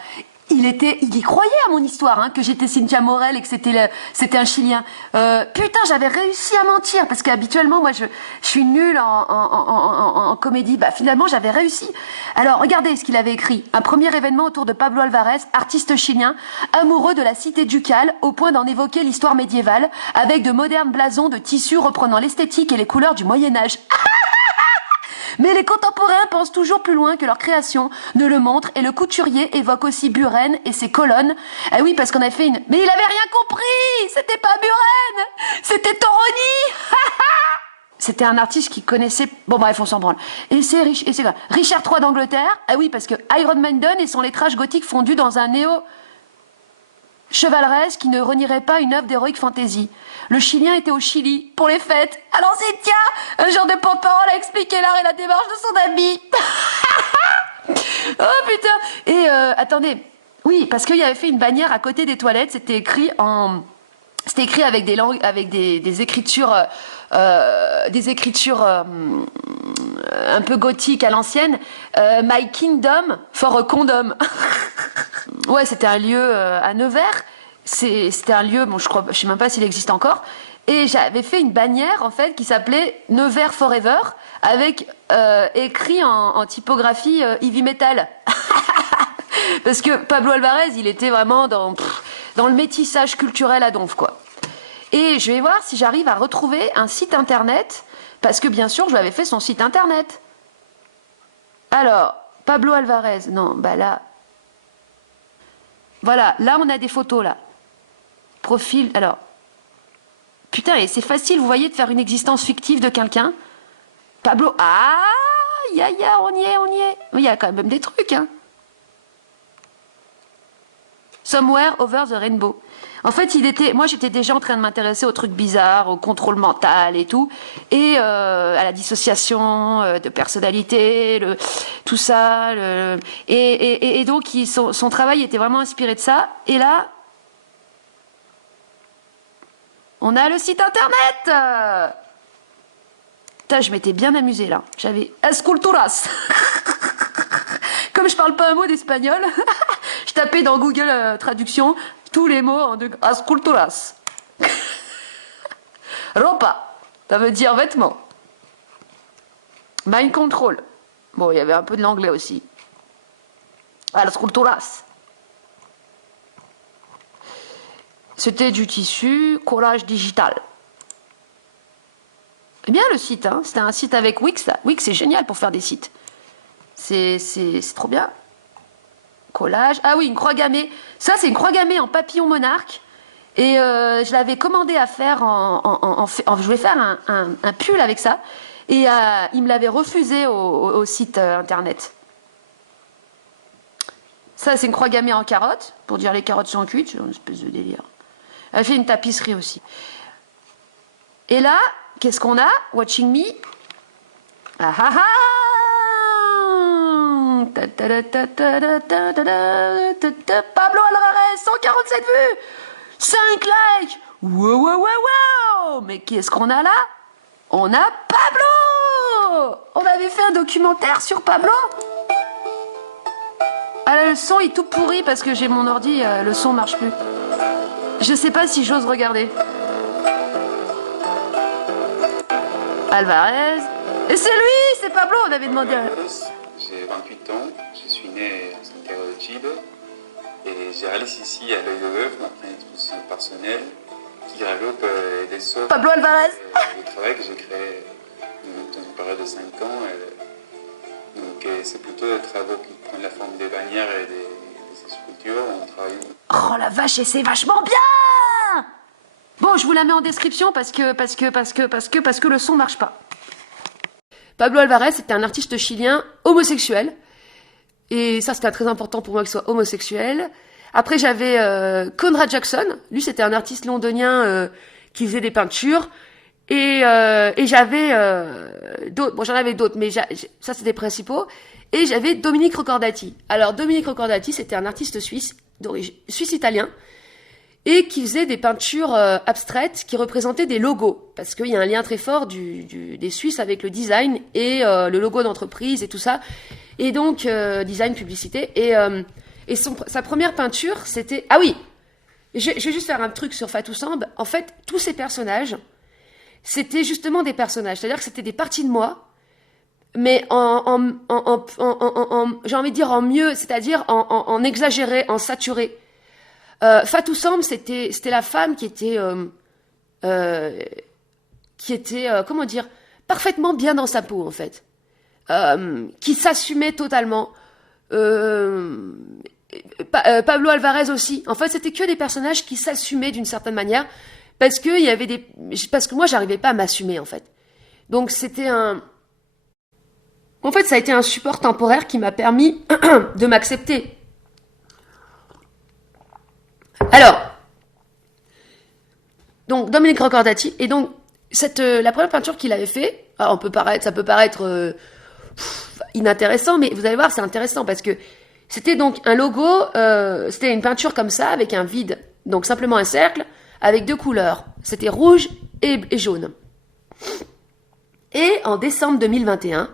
il y croyait à mon histoire, hein, que j'étais Cynthia Morel et que c'était un Chilien. Putain, j'avais réussi à mentir, parce qu'habituellement, moi, je suis nulle en comédie. Bah, finalement, j'avais réussi. Alors, regardez ce qu'il avait écrit. Un premier événement autour de Pablo Alvarez, artiste chilien, amoureux de la cité ducale, au point d'en évoquer l'histoire médiévale, avec de modernes blasons de tissus reprenant l'esthétique et les couleurs du Moyen-Âge. Mais les contemporains pensent toujours plus loin que leur création ne le montre, et le couturier évoque aussi Buren et ses colonnes. Ah oui, parce qu'on avait fait une... Mais il avait rien compris! C'était pas Buren! C'était Toroni! C'était un artiste qui connaissait... Bon bref, on s'en branle. Et c'est Richard III d'Angleterre. Ah oui, parce que Iron Maiden et son lettrage gothique fondu dans un néo... chevaleresque qui ne renierait pas une œuvre d'héroïque fantasy. Le Chilien était au Chili pour les fêtes. Alors c'est un genre de porte-parole a expliqué l'art et la démarche de son ami. Oh putain. Et attendez, oui, parce qu'il avait fait une bannière à côté des toilettes, c'était écrit en C'était écrit avec des langues, avec des écritures, un peu gothiques à l'ancienne. My Kingdom for a Condom. Ouais, c'était un lieu à Nevers. C'était un lieu, bon, je sais même pas s'il existe encore. Et j'avais fait une bannière en fait qui s'appelait Nevers Forever avec écrit en typographie heavy metal. Parce que Pablo Alvarez, il était vraiment dans le métissage culturel à donf, quoi. Et je vais voir si j'arrive à retrouver un site internet, parce que bien sûr, je lui avais fait son site internet. Alors, Pablo Alvarez, non, bah là... Voilà, là on a des photos, là. Profil, alors... Putain, et c'est facile, vous voyez, de faire une existence fictive de quelqu'un. Pablo, ah, on y est. Il y a quand même des trucs, hein. Somewhere over the rainbow. En fait, moi j'étais déjà en train de m'intéresser aux trucs bizarres, au contrôle mental et tout, et à la dissociation de personnalité, tout ça. Et donc son travail était vraiment inspiré de ça. Et là, on a le site internet. Putain, je m'étais bien amusée là. J'avais Esculturas. Comme je parle pas un mot d'espagnol, je tapais dans Google Traduction tous les mots en Esculturas. Ropa, ça veut dire vêtements. Mind control. Bon, il y avait un peu de l'anglais aussi. Esculturas. C'était du tissu, collage digital. Eh bien le site, hein. C'était un site avec Wix. Là. Wix, c'est génial pour faire des sites. C'est trop bien. Collage. Ah oui, une croix gammée. Ça, c'est une croix gammée en papillon monarque. Et je l'avais commandé à faire je voulais faire un pull avec ça. Et il me l'avait refusé au site internet. Ça, c'est une croix gammée en carotte. Pour dire les carottes sont cuites. C'est une espèce de délire. Elle fait une tapisserie aussi. Et là, qu'est-ce qu'on a? Watching me. Ah ah ah! Pablo Alvarez, 147 vues, 5 likes. Wow. Mais qu'est-ce qu'on a là? On a Pablo. On avait fait un documentaire sur Pablo. Ah là, le son est tout pourri parce que j'ai mon ordi, le son marche plus. Je sais pas si j'ose regarder. Alvarez. Et c'est lui, c'est Pablo, on avait demandé. J'ai 28 ans, je suis né à Santiago de Chile et je réalise ici à l'œil de bœuf ma première exposition personnelle qui regroupe des sortes Pablo Alvarez. de travail que j'ai créé dans une période de 5 ans. Donc c'est plutôt des travaux qui prennent la forme des bannières et des sculptures. On travaille... Oh la vache, et c'est vachement bien. Bon, je vous la mets en description parce que le son marche pas. Pablo Alvarez était un artiste chilien homosexuel. Et ça, c'était très important pour moi qu'il soit homosexuel. Après, j'avais Conrad Jackson. Lui, c'était un artiste londonien qui faisait des peintures. Et j'avais d'autres. Bon, j'en avais d'autres, mais ça, c'était les principaux. Et j'avais Dominique Ricordati. Alors, Dominique Ricordati, c'était un artiste suisse, d'origine suisse-italien, et qui faisait des peintures abstraites qui représentaient des logos, parce qu'il y a un lien très fort des Suisses avec le design et le logo d'entreprise et tout ça, et donc design, publicité, et sa première peinture, c'était... Ah oui, je vais juste faire un truc sur Fatou Samb. En fait, tous ces personnages, c'était justement des personnages, c'est-à-dire que c'était des parties de moi, mais j'ai envie de dire en mieux, c'est-à-dire en exagéré, en saturé. Fatou Samb, c'était la femme qui était comment dire, parfaitement bien dans sa peau en fait, qui s'assumait totalement. Pablo Alvarez aussi. En fait, c'était que des personnages qui s'assumaient d'une certaine manière parce que moi j'arrivais pas à m'assumer en fait. Donc c'était en fait, ça a été un support temporaire qui m'a permis de m'accepter. Alors, donc Dominique Ricordati, et donc la première peinture qu'il avait fait, ça peut paraître inintéressant, mais vous allez voir, c'est intéressant parce que c'était donc un logo, c'était une peinture comme ça avec un vide, donc simplement un cercle avec 2 couleurs. C'était rouge et jaune. Et en décembre 2021,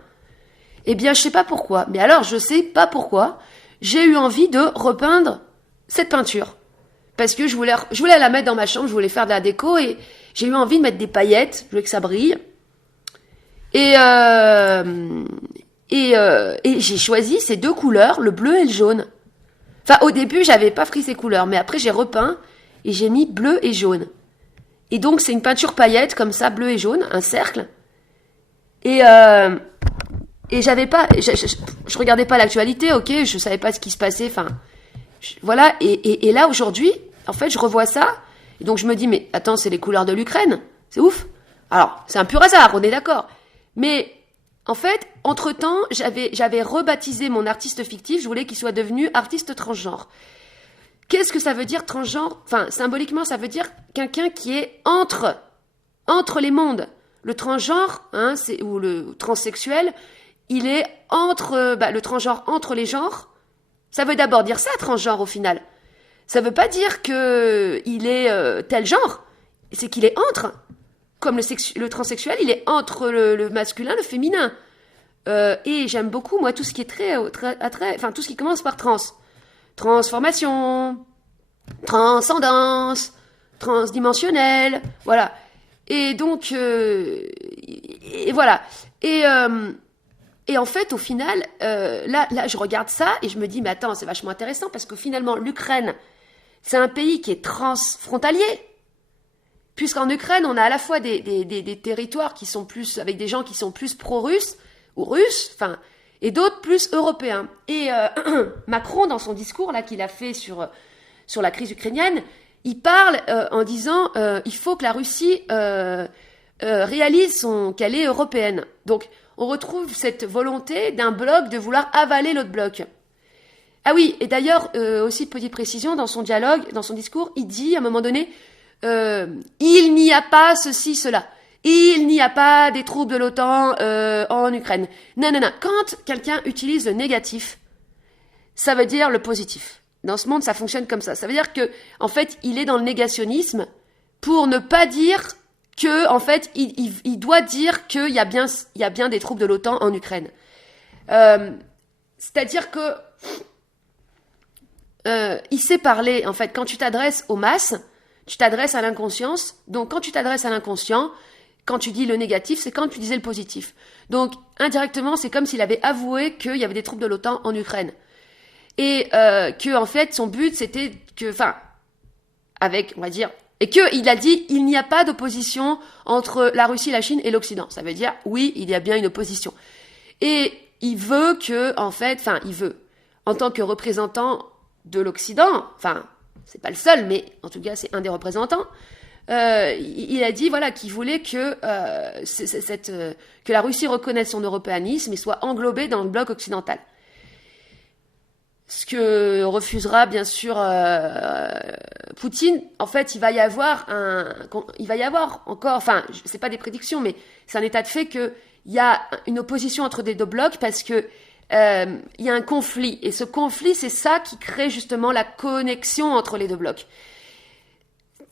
eh bien, je sais pas pourquoi, mais alors je sais pas pourquoi, j'ai eu envie de repeindre cette peinture. Parce que je voulais la mettre dans ma chambre, je voulais faire de la déco et j'ai eu envie de mettre des paillettes, je voulais que ça brille. Et j'ai choisi ces 2 couleurs, le bleu et le jaune. Enfin, au début, j'avais pas pris ces couleurs, mais après, j'ai repeint et j'ai mis bleu et jaune. Et donc, c'est une peinture paillette, comme ça, bleu et jaune, un cercle. Et j'avais pas, je regardais pas l'actualité, ok, je savais pas ce qui se passait, enfin, voilà. Et là, aujourd'hui, en fait, je revois ça. Et donc, je me dis, mais attends, c'est les couleurs de l'Ukraine. C'est ouf. Alors, c'est un pur hasard, on est d'accord. Mais, en fait, entre-temps, j'avais rebaptisé mon artiste fictif, je voulais qu'il soit devenu artiste transgenre. Qu'est-ce que ça veut dire transgenre? Enfin, symboliquement, ça veut dire quelqu'un qui est entre les mondes. Le transgenre, hein, ou le transsexuel, il est entre, le transgenre entre les genres. Ça veut d'abord dire ça, transgenre, au final. Ça veut pas dire que il est tel genre. C'est qu'il est entre. Comme le transsexuel, il est entre le masculin, le féminin. Et j'aime beaucoup, moi, tout ce qui est enfin, tout ce qui commence par trans. Transformation, transcendance, transdimensionnel, voilà. Et donc, et voilà. Et en fait, au final, là, je regarde ça et je me dis, mais attends, c'est vachement intéressant parce que finalement, l'Ukraine, c'est un pays qui est transfrontalier. Puisqu'en Ukraine, on a à la fois des territoires qui sont plus, avec des gens qui sont plus pro-russes, ou russes, enfin, et d'autres plus européens. Et Macron, dans son discours là qu'il a fait sur la crise ukrainienne, il parle en disant il faut que la Russie réalise qu'elle est européenne. Donc, on retrouve cette volonté d'un bloc de vouloir avaler l'autre bloc. Ah oui, et d'ailleurs, aussi petite précision, dans son dialogue, dans son discours, il dit à un moment donné il n'y a pas ceci, cela. Il n'y a pas des troupes de l'OTAN en Ukraine. Non. Quand quelqu'un utilise le négatif, ça veut dire le positif. Dans ce monde, ça fonctionne comme ça. Ça veut dire que, en fait, il est dans le négationnisme pour ne pas dire que, en fait, il doit dire qu'il y a bien des troupes de l'OTAN en Ukraine. C'est-à-dire que il sait parler. En fait, quand tu t'adresses aux masses, tu t'adresses à l'inconscience. Donc, quand tu t'adresses à l'inconscient, quand tu dis le négatif, c'est quand tu disais le positif. Donc, indirectement, c'est comme s'il avait avoué qu'il y avait des troupes de l'OTAN en Ukraine. Et que, en fait, son but, c'était que, enfin, avec, on va dire, et qu'il a dit, il n'y a pas d'opposition entre la Russie, la Chine et l'Occident. Ça veut dire, oui, il y a bien une opposition. Et il veut que, en fait, enfin, il veut, en tant que représentant de l'Occident, enfin, c'est pas le seul, mais en tout cas, c'est un des représentants, il a dit voilà qu'il voulait que la Russie reconnaisse son européanisme et soit englobée dans le bloc occidental. Ce que refusera bien sûr Poutine. En fait, il va y avoir encore, enfin, c'est pas des prédictions, mais c'est un état de fait que il y a une opposition entre les deux blocs parce que il y a un conflit et ce conflit, c'est ça qui crée justement la connexion entre les deux blocs.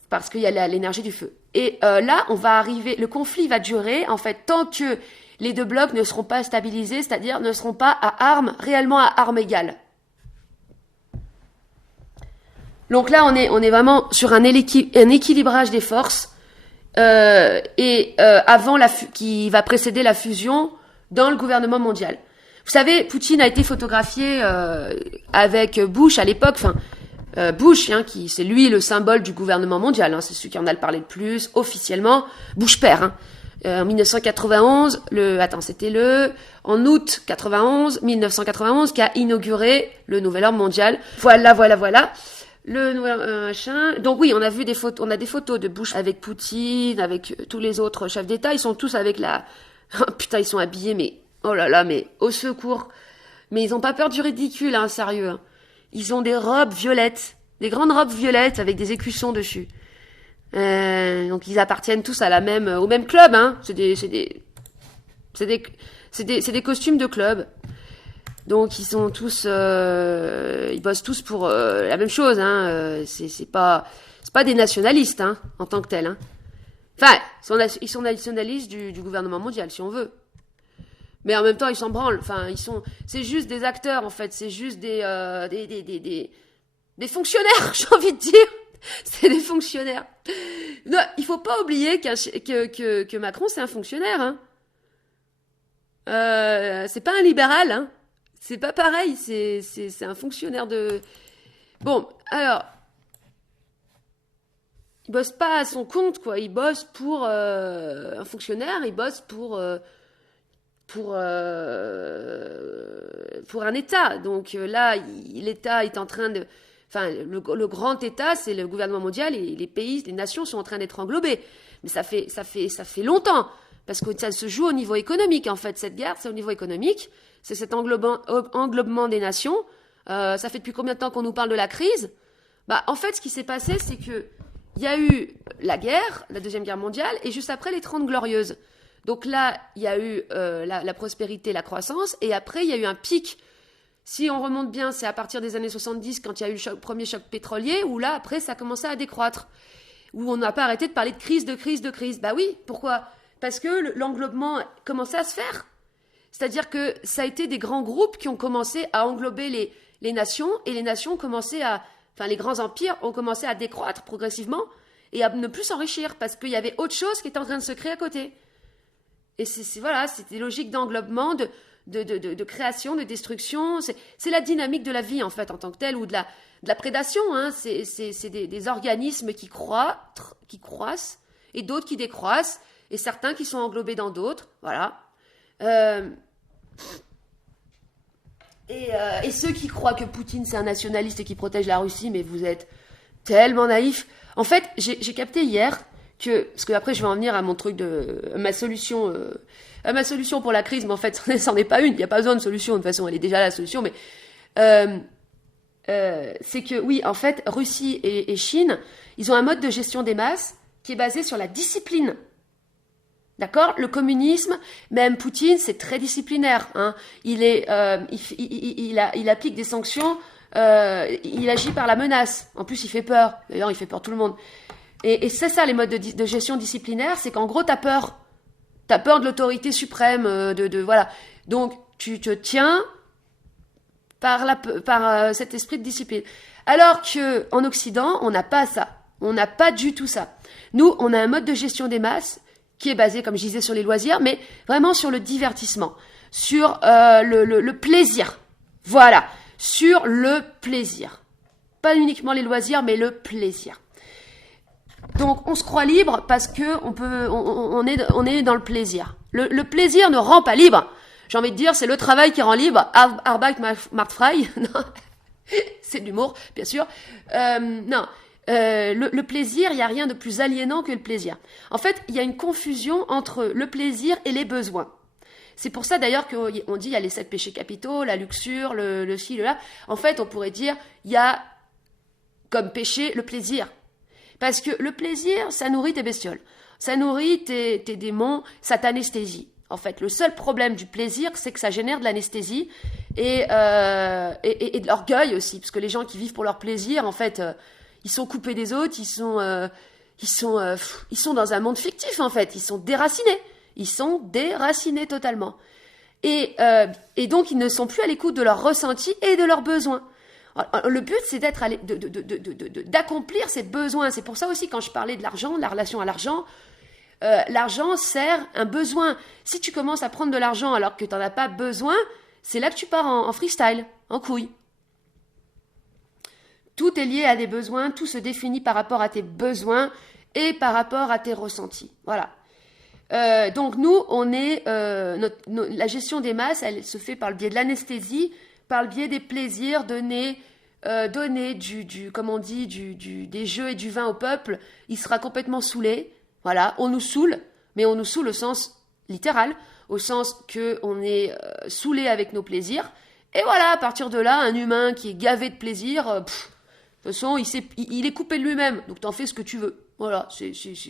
Parce qu'il y a l'énergie du feu. Et là, on va arriver, le conflit va durer, en fait, tant que les deux blocs ne seront pas stabilisés, c'est-à-dire ne seront pas réellement à armes égales. Donc là, on est vraiment sur un équilibrage des forces, qui va précéder la fusion dans le gouvernement mondial. Vous savez, Poutine a été photographié avec Bush à l'époque, enfin, Bush, hein, c'est lui le symbole du gouvernement mondial, hein, c'est celui qui en a parlé le plus officiellement, Bush père, hein, en 1991, en août 1991, qui a inauguré le nouvel ordre mondial. Voilà, le nouvel machin. Donc oui, on a des photos de Bush avec Poutine, avec tous les autres chefs d'État, ils sont tous avec putain, ils sont habillés, mais oh là là, mais au secours, mais ils ont pas peur du ridicule, hein, sérieux, hein. Ils ont des robes violettes, des grandes robes violettes avec des écussons dessus. Donc ils appartiennent tous au même club, hein. C'est des costumes de club. Donc ils sont tous, ils bossent tous pour la même chose, hein. C'est pas des nationalistes, hein, en tant que tels. Hein. Enfin, ils sont nationalistes du gouvernement mondial, si on veut. Mais en même temps, ils s'en branlent. Enfin, c'est juste des acteurs, en fait. C'est juste des fonctionnaires, j'ai envie de dire. C'est des fonctionnaires. Non, il faut pas oublier que Macron, c'est un fonctionnaire. Hein. C'est pas un libéral. Hein. C'est pas pareil. C'est un fonctionnaire de... Bon, alors... Il bosse pas à son compte, quoi. Il bosse pour un fonctionnaire. Il bosse pour un État. Donc là, l'État est en train de... Enfin, le grand État, c'est le gouvernement mondial et les pays, les nations sont en train d'être englobées. Mais ça fait longtemps. Parce que ça se joue au niveau économique, en fait. Cette guerre, c'est au niveau économique. C'est cet englobement des nations. Ça fait depuis combien de temps qu'on nous parle de la crise ? Bah, en fait, ce qui s'est passé, c'est que il y a eu la guerre, la Deuxième Guerre mondiale, et juste après, les 30 Glorieuses. Donc là, il y a eu la prospérité, la croissance, et après, il y a eu un pic. Si on remonte bien, c'est à partir des années 70, quand il y a eu le premier choc pétrolier, où là, après, ça a commencé à décroître. Où on n'a pas arrêté de parler de crise. Bah oui, pourquoi ? Parce que l'englobement commençait à se faire. C'est-à-dire que ça a été des grands groupes qui ont commencé à englober les nations, et les nations ont commencé à... Enfin, les grands empires ont commencé à décroître progressivement, et à ne plus s'enrichir, parce qu'il y avait autre chose qui était en train de se créer à côté. Et voilà, c'était logique d'englobement, de création, de destruction. C'est la dynamique de la vie, en fait, en tant que telle, ou de la prédation. Hein. C'est des organismes qui croissent, et d'autres qui décroissent, et certains qui sont englobés dans d'autres. Voilà. Et ceux qui croient que Poutine, c'est un nationaliste et qui protège la Russie, mais vous êtes tellement naïfs. En fait, j'ai capté hier parce que après je vais en venir à mon truc à ma solution pour la crise, mais en fait, c'en est pas une. Il n'y a pas besoin de solution. De toute façon, elle est déjà la solution. Mais c'est que oui, en fait, Russie et Chine, ils ont un mode de gestion des masses qui est basé sur la discipline. D'accord ? Le communisme, même Poutine, c'est très disciplinaire. Hein. Il applique des sanctions. Il agit par la menace. En plus, il fait peur. D'ailleurs, il fait peur tout le monde. Et c'est ça, les modes de gestion disciplinaire, c'est qu'en gros, t'as peur. T'as peur de l'autorité suprême, voilà. Donc, tu te tiens par cet esprit de discipline. Alors que en Occident, on n'a pas ça. On n'a pas du tout ça. Nous, on a un mode de gestion des masses qui est basé, comme je disais, sur les loisirs, mais vraiment sur le divertissement, sur le plaisir. Voilà, sur le plaisir. Pas uniquement les loisirs, mais le plaisir. Donc, on se croit libre parce que on est dans le plaisir. Le plaisir ne rend pas libre. J'ai envie de dire, c'est le travail qui rend libre. Arbeit macht frei. Non, c'est de l'humour, bien sûr. Non. Le plaisir, il n'y a rien de plus aliénant que le plaisir. En fait, il y a une confusion entre le plaisir et les besoins. C'est pour ça d'ailleurs qu'on dit il y a les 7 péchés capitaux, la luxure, le ci, le là. En fait, on pourrait dire il y a comme péché le plaisir. Parce que le plaisir, ça nourrit tes bestioles. Ça nourrit tes démons, ça t'anesthésie. En fait, le seul problème du plaisir, c'est que ça génère de l'anesthésie et de l'orgueil aussi. Parce que les gens qui vivent pour leur plaisir, en fait... ils sont coupés des autres, ils sont dans un monde fictif, en fait. Ils sont déracinés. Ils sont déracinés totalement. Et donc, ils ne sont plus à l'écoute de leurs ressentis et de leurs besoins. Alors, le but, c'est d'accomplir ces besoins. C'est pour ça aussi, quand je parlais de l'argent, de la relation à l'argent, l'argent sert un besoin. Si tu commences à prendre de l'argent alors que tu n'en as pas besoin, c'est là que tu pars en freestyle, en couille. Tout est lié à des besoins, tout se définit par rapport à tes besoins et par rapport à tes ressentis. Voilà. Donc nous, on est la gestion des masses, elle se fait par le biais de l'anesthésie, par le biais des plaisirs donner comme on dit, des jeux et du vin au peuple. Il sera complètement saoulé. Voilà, on nous saoule, mais on nous saoule au sens littéral, au sens que on est saoulé avec nos plaisirs. Et voilà, à partir de là, un humain qui est gavé de plaisir. De toute façon, il est coupé de lui-même, donc t'en fais ce que tu veux. Voilà,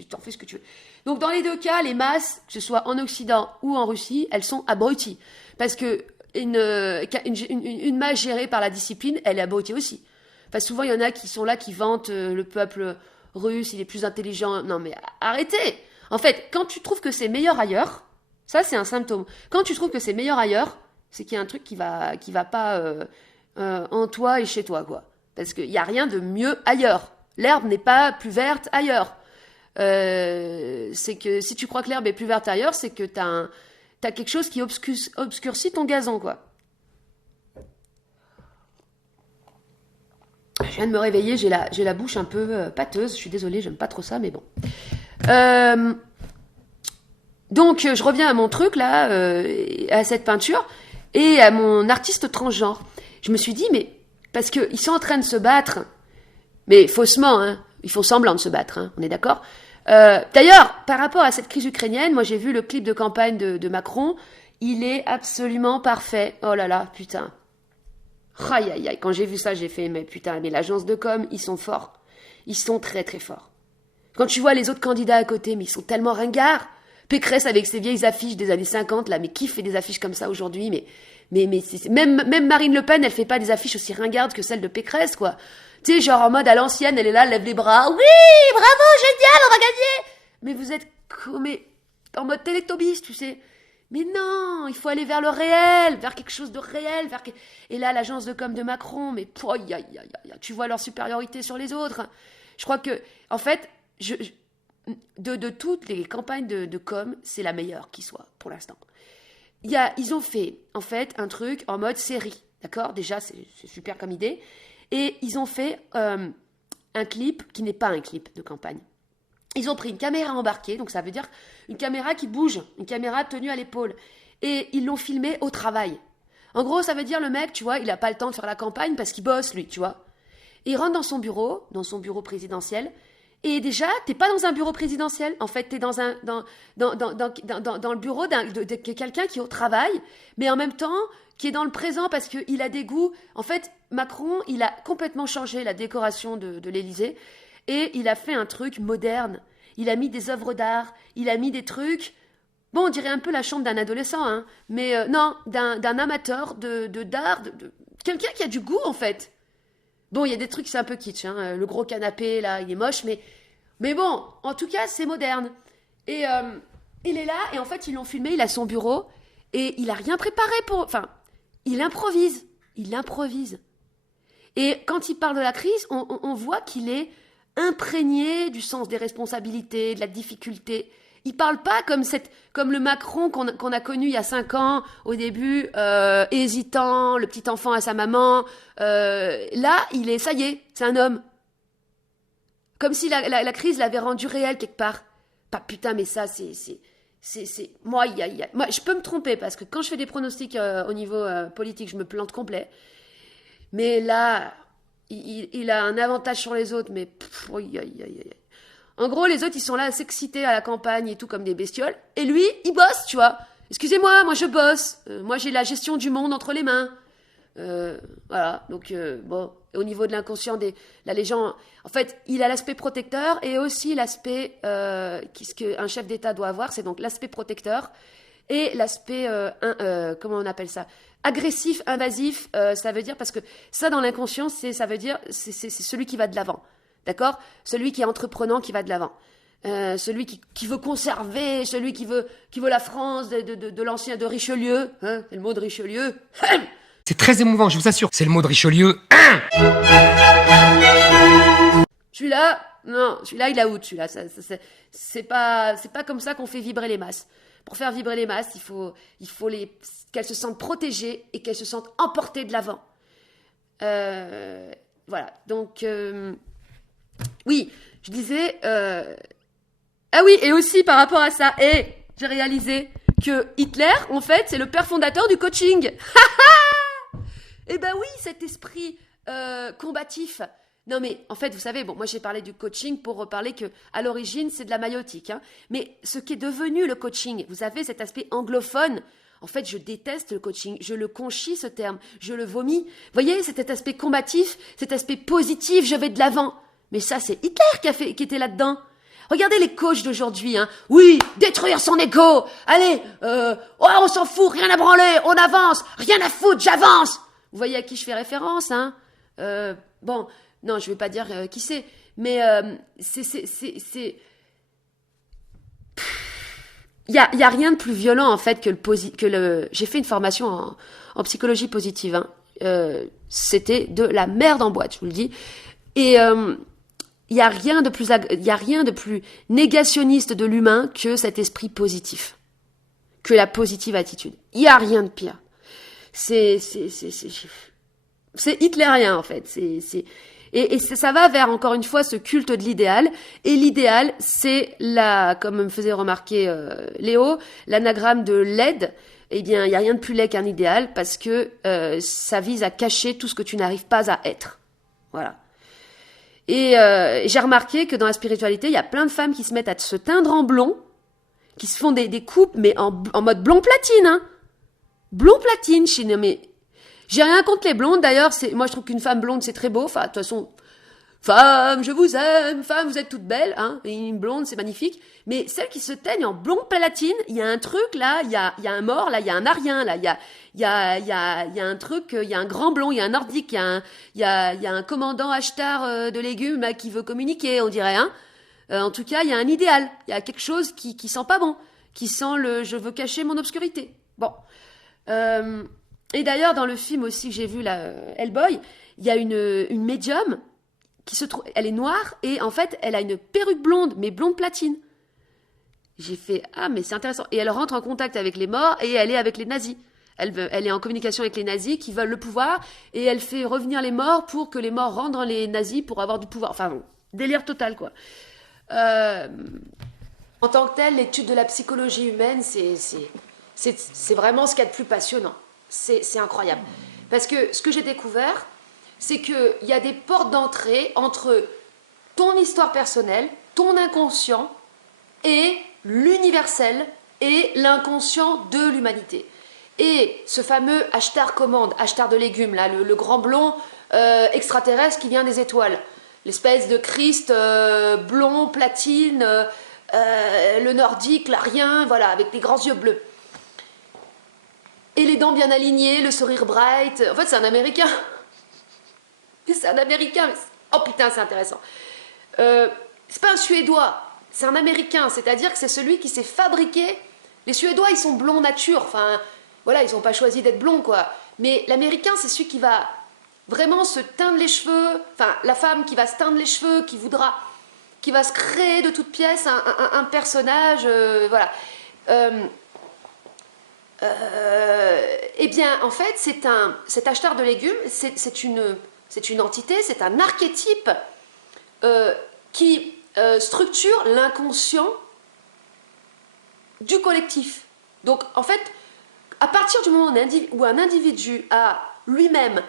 t'en fais ce que tu veux. Donc dans les deux cas, les masses, que ce soit en Occident ou en Russie, elles sont abruties. Parce que une masse gérée par la discipline, elle est abrutie aussi. Enfin, souvent, il y en a qui sont là, qui vantent le peuple russe, il est plus intelligent. Non mais arrêtez. En fait, quand tu trouves que c'est meilleur ailleurs, ça c'est un symptôme. Quand tu trouves que c'est meilleur ailleurs, c'est qu'il y a un truc qui va pas en toi et chez toi, quoi. Parce qu'il n'y a rien de mieux ailleurs. L'herbe n'est pas plus verte ailleurs. C'est que si tu crois que l'herbe est plus verte ailleurs, c'est que t'as quelque chose qui obscurcit ton gazon, quoi. Je viens de me réveiller, j'ai la bouche un peu pâteuse. Je suis désolée, j'aime pas trop ça, mais bon. Donc, je reviens à mon truc, là, à cette peinture, et à mon artiste transgenre. Je me suis dit, mais... Parce qu'ils sont en train de se battre, mais faussement, hein. Ils font semblant de se battre, hein, on est d'accord. D'ailleurs, par rapport à cette crise ukrainienne, moi j'ai vu le clip de campagne de Macron, il est absolument parfait. Oh là là, putain. Aïe aïe aïe, quand j'ai vu ça, j'ai fait, mais putain, mais l'agence de com, ils sont forts. Ils sont très très forts. Quand tu vois les autres candidats à côté, mais ils sont tellement ringards. Pécresse avec ses vieilles affiches des années 50, là, mais qui fait des affiches comme ça aujourd'hui, même Marine Le Pen, elle fait pas des affiches aussi ringardes que celles de Pécresse, quoi. Tu sais, genre en mode à l'ancienne, elle est là, elle lève les bras. Oui, bravo, génial, on va gagner. Mais vous êtes en mode Télétobis, tu sais. Mais non, il faut aller vers le réel, vers quelque chose de réel. Et là, l'agence de com de Macron, mais tu vois leur supériorité sur les autres. Je crois que, en fait, de toutes les campagnes de com, c'est la meilleure qui soit, pour l'instant. Ils ont fait, en fait, un truc en mode série, d'accord ? Déjà, c'est super comme idée. Et ils ont fait un clip qui n'est pas un clip de campagne. Ils ont pris une caméra embarquée, donc ça veut dire une caméra qui bouge, une caméra tenue à l'épaule. Et ils l'ont filmé au travail. En gros, ça veut dire le mec, tu vois, il n'a pas le temps de faire la campagne parce qu'il bosse, lui, tu vois. Et il rentre dans son bureau présidentiel. Et déjà, t'es pas dans un bureau présidentiel. En fait, t'es dans le bureau de quelqu'un qui est au travail, mais en même temps, qui est dans le présent parce qu'il a des goûts. En fait, Macron, il a complètement changé la décoration de l'Élysée et il a fait un truc moderne. Il a mis des œuvres d'art, il a mis des trucs. Bon, on dirait un peu la chambre d'un adolescent, hein, mais non, d'un amateur d'art, de quelqu'un qui a du goût, en fait. Bon, il y a des trucs, c'est un peu kitsch, hein. Le gros canapé, là, il est moche, mais bon, en tout cas, c'est moderne. Et il est là, et en fait, ils l'ont filmé, il a son bureau, et il a rien préparé Enfin, il improvise. Et quand il parle de la crise, on voit qu'il est imprégné du sens des responsabilités, de la difficulté. Il parle pas comme le Macron qu'on a connu il y a 5 ans, au début, hésitant, le petit enfant à sa maman. Là, ça y est, c'est un homme. Comme si la crise l'avait rendu réel quelque part. Pas putain, mais ça, moi, je peux me tromper, parce que quand je fais des pronostics au niveau politique, je me plante complet. Mais là, il a un avantage sur les autres, mais... En gros, les autres, ils sont là à s'exciter à la campagne et tout comme des bestioles. Et lui, il bosse, tu vois. Excusez-moi, moi je bosse. Moi j'ai la gestion du monde entre les mains. Voilà, donc bon, au niveau de l'inconscient là, les gens, en fait, il a l'aspect protecteur et aussi l'aspect ce qu'un chef d'État doit avoir, c'est donc l'aspect protecteur et l'aspect, comment on appelle ça, agressif, invasif, ça veut dire, parce que ça dans l'inconscient, ça veut dire, c'est celui qui va de l'avant. D'accord ? Celui qui est entreprenant, qui va de l'avant. Celui qui veut conserver, celui qui veut la France de l'ancien de Richelieu. Hein ? C'est le mot de Richelieu. C'est très émouvant, je vous assure. C'est le mot de Richelieu. Celui-là, il a out, celui-là. C'est pas comme ça qu'on fait vibrer les masses. Pour faire vibrer les masses, il faut qu'elles se sentent protégées et qu'elles se sentent emportées de l'avant. Voilà, donc... Oui, je disais... Ah oui, et aussi par rapport à ça, j'ai réalisé que Hitler, en fait, c'est le père fondateur du coaching. Eh ben oui, cet esprit combatif. Non mais, en fait, vous savez, bon, moi j'ai parlé du coaching pour reparler que à l'origine, c'est de la maïotique. Hein, mais ce qui est devenu le coaching, vous avez cet aspect anglophone. En fait, je déteste le coaching, je le conchis ce terme, je le vomis. Vous voyez, cet aspect combatif, cet aspect positif, je vais de l'avant. Mais ça, c'est Hitler qui était là-dedans. Regardez les coachs d'aujourd'hui, hein. Oui, détruire son ego. Allez, on s'en fout, rien à branler, on avance, rien à foutre, j'avance. Vous voyez à qui je fais référence, hein. Bon, non, je vais pas dire qui c'est, Mais il y a rien de plus violent en fait que le. J'ai fait une formation en psychologie positive. Hein. C'était de la merde en boîte, je vous le dis. Et il y a rien de plus négationniste de l'humain que cet esprit positif, que la positive attitude. Il y a rien de pire. C'est hitlérien en fait. Et ça va vers, encore une fois, ce culte de l'idéal. Et l'idéal, c'est comme me faisait remarquer Léo, l'anagramme de laide. Eh bien, il n'y a rien de plus laid qu'un idéal parce que ça vise à cacher tout ce que tu n'arrives pas à être. Voilà. Et j'ai remarqué que dans la spiritualité, il y a plein de femmes qui se mettent à se teindre en blond, qui se font des coupes, mais en mode blond platine, hein. Blond platine, mais j'ai rien contre les blondes, d'ailleurs, moi je trouve qu'une femme blonde c'est très beau, enfin, de toute façon, femme, je vous aime, femme, vous êtes toutes belles, hein, et une blonde c'est magnifique, mais celles qui se teignent en blond platine, il y a un truc là, il y a un mort là, il y a un arien là, il y a un truc, il y a un grand blond, il y a un nordique, il y a un commandant acheteur de légumes là, qui veut communiquer, on dirait, hein. En tout cas, il y a un idéal, il y a quelque chose qui sent pas bon, qui sent le je veux cacher mon obscurité. Bon. Et d'ailleurs, dans le film aussi que j'ai vu, là, Hellboy, il y a une médium qui se trouve, elle est noire et en fait, elle a une perruque blonde, mais blonde platine. J'ai fait, ah, mais c'est intéressant. Et elle rentre en contact avec les morts et elle est avec les nazis. Elle est en communication avec les nazis qui veulent le pouvoir et elle fait revenir les morts pour que les morts rendent les nazis pour avoir du pouvoir. Enfin bon, délire total, quoi. En tant que tel, l'étude de la psychologie humaine, c'est vraiment ce qu'il y a de plus passionnant. C'est incroyable. Parce que ce que j'ai découvert, c'est qu'il y a des portes d'entrée entre ton histoire personnelle, ton inconscient et l'universel et l'inconscient de l'humanité. Et ce fameux acheteur commande, acheteur de légumes, là, le grand blond extraterrestre qui vient des étoiles, l'espèce de Christ blond, platine, le nordique, l'arien, voilà, avec des grands yeux bleus. Et les dents bien alignées, le sourire bright. En fait, c'est un Américain. C'est un Américain. Oh putain, c'est intéressant. C'est pas un Suédois, c'est un Américain. C'est-à-dire que c'est celui qui s'est fabriqué. Les Suédois, ils sont blonds nature. Enfin, voilà, ils n'ont pas choisi d'être blonds, quoi. Mais l'Américain, c'est celui qui va vraiment se teindre les cheveux. Enfin, la femme qui va se teindre les cheveux, qui va se créer de toutes pièces un personnage. Voilà. Eh bien, en fait, cet acheteur de légumes, c'est une entité, c'est un archétype qui structure l'inconscient du collectif. Donc, en fait, à partir du moment où un individu a lui-même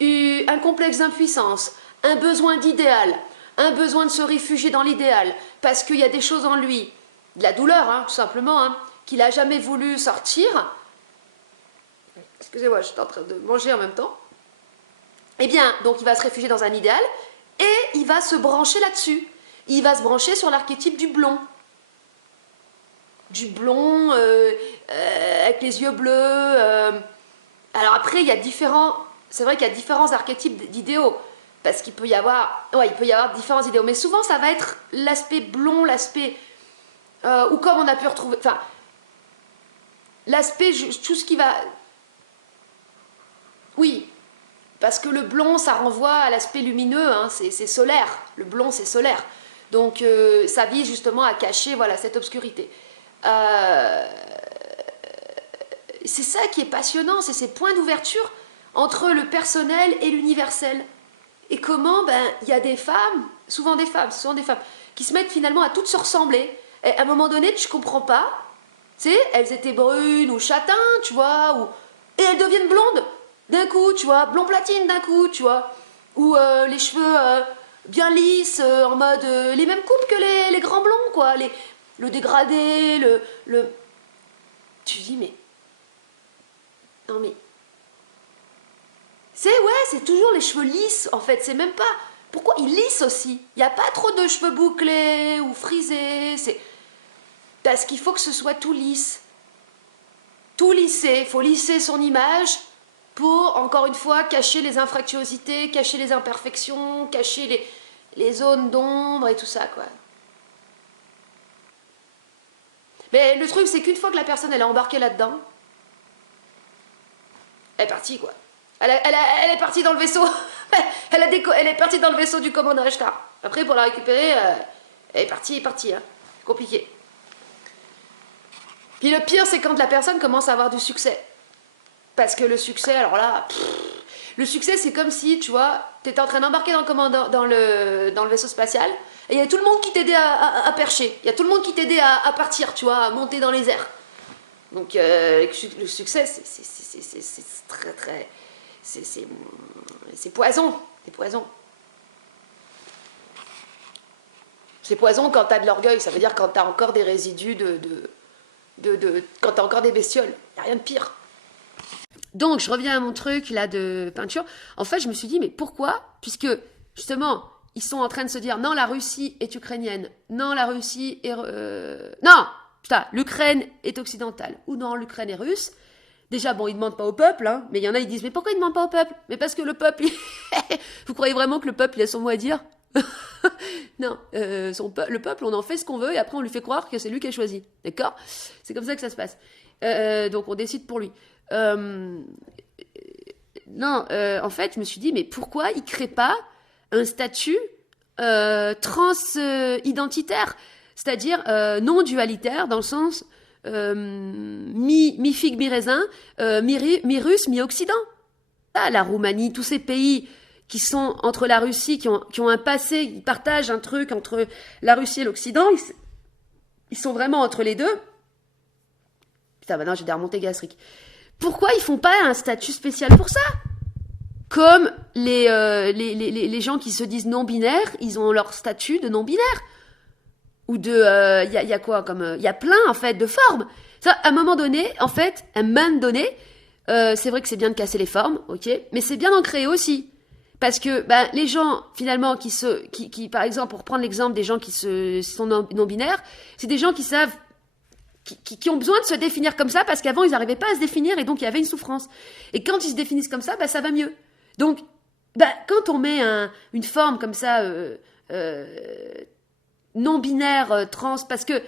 eu un complexe d'impuissance, un besoin d'idéal, un besoin de se réfugier dans l'idéal, parce qu'il y a des choses en lui, de la douleur, hein, tout simplement, hein, qu'il n'a jamais voulu sortir. Excusez-moi, j'étais en train de manger en même temps. Eh bien, donc il va se réfugier dans un idéal et il va se brancher là-dessus. Il va se brancher sur l'archétype du blond. Du blond, avec les yeux bleus. Alors après, c'est vrai qu'il y a différents archétypes d'idéaux. Parce qu'il peut y avoir différents idéaux. Mais souvent, ça va être l'aspect blond, l'aspect... ou comme on a pu retrouver... Enfin, l'aspect, tout ce qui va... Oui, parce que le blond, ça renvoie à l'aspect lumineux, hein, c'est solaire. Le blond, c'est solaire. Donc, ça vise justement à cacher, voilà, cette obscurité. C'est ça qui est passionnant, c'est ces points d'ouverture entre le personnel et l'universel. Et comment, il y a des femmes, souvent des femmes, qui se mettent finalement à toutes se ressembler. Et à un moment donné, tu comprends pas, tu sais, elles étaient brunes ou châtains, tu vois, et elles deviennent blondes d'un coup, tu vois, blond platine d'un coup, tu vois, ou les cheveux bien lisses, en mode les mêmes coupes que les grands blonds, quoi, le dégradé, le... Tu dis, mais... Non, mais... C'est toujours les cheveux lisses, en fait, c'est même pas... Pourquoi ils lissent aussi? Il n'y a pas trop de cheveux bouclés ou frisés, c'est... Parce qu'il faut que ce soit tout lisse. Tout lissé, il faut lisser son image pour, encore une fois, cacher les infractuosités, cacher les imperfections, cacher les zones d'ombre et tout ça, quoi. Mais le truc, c'est qu'une fois que la personne, elle est embarquée là-dedans, elle est partie, quoi. Elle est partie dans le vaisseau. Elle est partie dans le vaisseau du commandant Ashtar. Après, pour la récupérer, elle est partie, hein. C'est compliqué. Puis le pire, c'est quand la personne commence à avoir du succès. Parce que le succès, alors là, le succès, c'est comme si, tu vois, t'étais en train d'embarquer dans le vaisseau spatial, et il y a tout le monde qui t'aidait à percher. Il y a tout le monde qui t'aidait à partir, tu vois, à monter dans les airs. Donc, le succès, c'est très, très... C'est poison. C'est poison. C'est poison quand t'as de l'orgueil. Ça veut dire quand t'as encore des résidus quand t'as encore des bestioles. Y a rien de pire. Donc, je reviens à mon truc, là, de peinture. En fait, je me suis dit, mais pourquoi? Puisque, justement, ils sont en train de se dire, non, la Russie est ukrainienne. Non, la Russie est... Non, putain, l'Ukraine est occidentale. Ou non, l'Ukraine est russe. Déjà, bon, ils ne demandent pas au peuple, hein, mais il y en a, ils disent, mais pourquoi ils ne demandent pas au peuple? Mais parce que le peuple, vous croyez vraiment que le peuple, il a son mot à dire? Non, le peuple, on en fait ce qu'on veut, et après, on lui fait croire que c'est lui qui a choisi. D'accord? C'est comme ça que ça se passe. Donc, on décide pour lui. En fait, je me suis dit, mais pourquoi ils ne créent pas un statut trans-identitaire? C'est-à-dire non-dualitaire, dans le sens... mi-figue, mi-raisin, mi-russe, mi-occident. Ah, la Roumanie, tous ces pays qui sont entre la Russie, qui ont un passé, qui partagent un truc entre la Russie et l'Occident, ils sont vraiment entre les deux. Putain, maintenant j'ai des remontées gastriques. Pourquoi ils font pas un statut spécial pour ça? Comme les gens qui se disent non-binaires, ils ont leur statut de non-binaire. Ou de... y a quoi comme... Il y a plein, en fait, de formes. Ça, à un moment donné, en fait, c'est vrai que c'est bien de casser les formes, ok, mais c'est bien d'en créer aussi. Parce que les gens, finalement, qui par exemple, pour reprendre l'exemple des gens qui sont non-binaires, c'est des gens qui savent... Qui ont besoin de se définir comme ça, parce qu'avant, ils n'arrivaient pas à se définir, et donc il y avait une souffrance. Et quand ils se définissent comme ça, ça va mieux. Donc, quand on met une forme comme ça... non-binaire, trans, parce que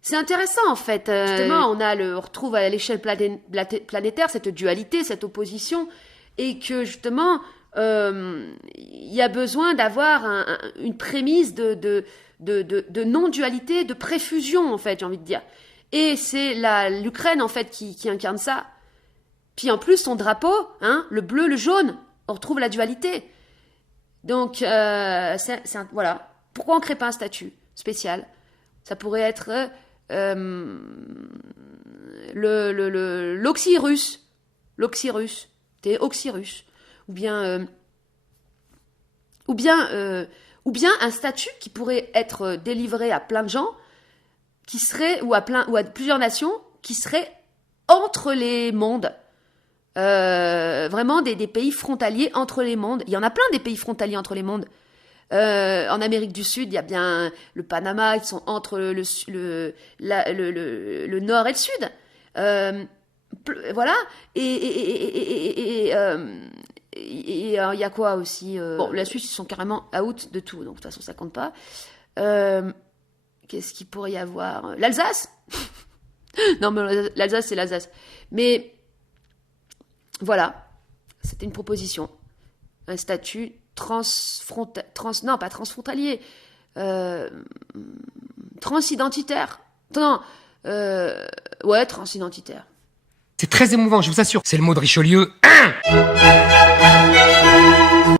c'est intéressant en fait. Justement, on retrouve à l'échelle planétaire cette dualité, cette opposition, et que justement, il y a besoin d'avoir une prémisse de non-dualité, de préfusion en fait, j'ai envie de dire. Et c'est l'Ukraine en fait qui incarne ça. Puis en plus, son drapeau, hein, le bleu, le jaune, on retrouve la dualité. Donc, voilà. Pourquoi on ne crée pas un statut spécial? Ça pourrait être l'oxyrus. L'oxyrus. T'es oxyrus. Ou bien un statut qui pourrait être délivré à plein de gens, qui serait, ou à plusieurs nations, qui seraient entre les mondes. Vraiment des pays frontaliers entre les mondes. Il y en a plein des pays frontaliers entre les mondes. En Amérique du Sud, il y a bien le Panama, ils sont entre le nord et le sud. Voilà. Et il y a quoi aussi Bon, la Suisse, ils sont carrément out de tout, donc de toute façon, ça compte pas. Qu'est-ce qu'il pourrait y avoir L'Alsace. Non, mais l'Alsace, c'est l'Alsace. Mais voilà, c'était une proposition. Un statut non, pas transfrontalier, transidentitaire. Non, transidentitaire. C'est très émouvant, je vous assure. C'est le mot de Richelieu.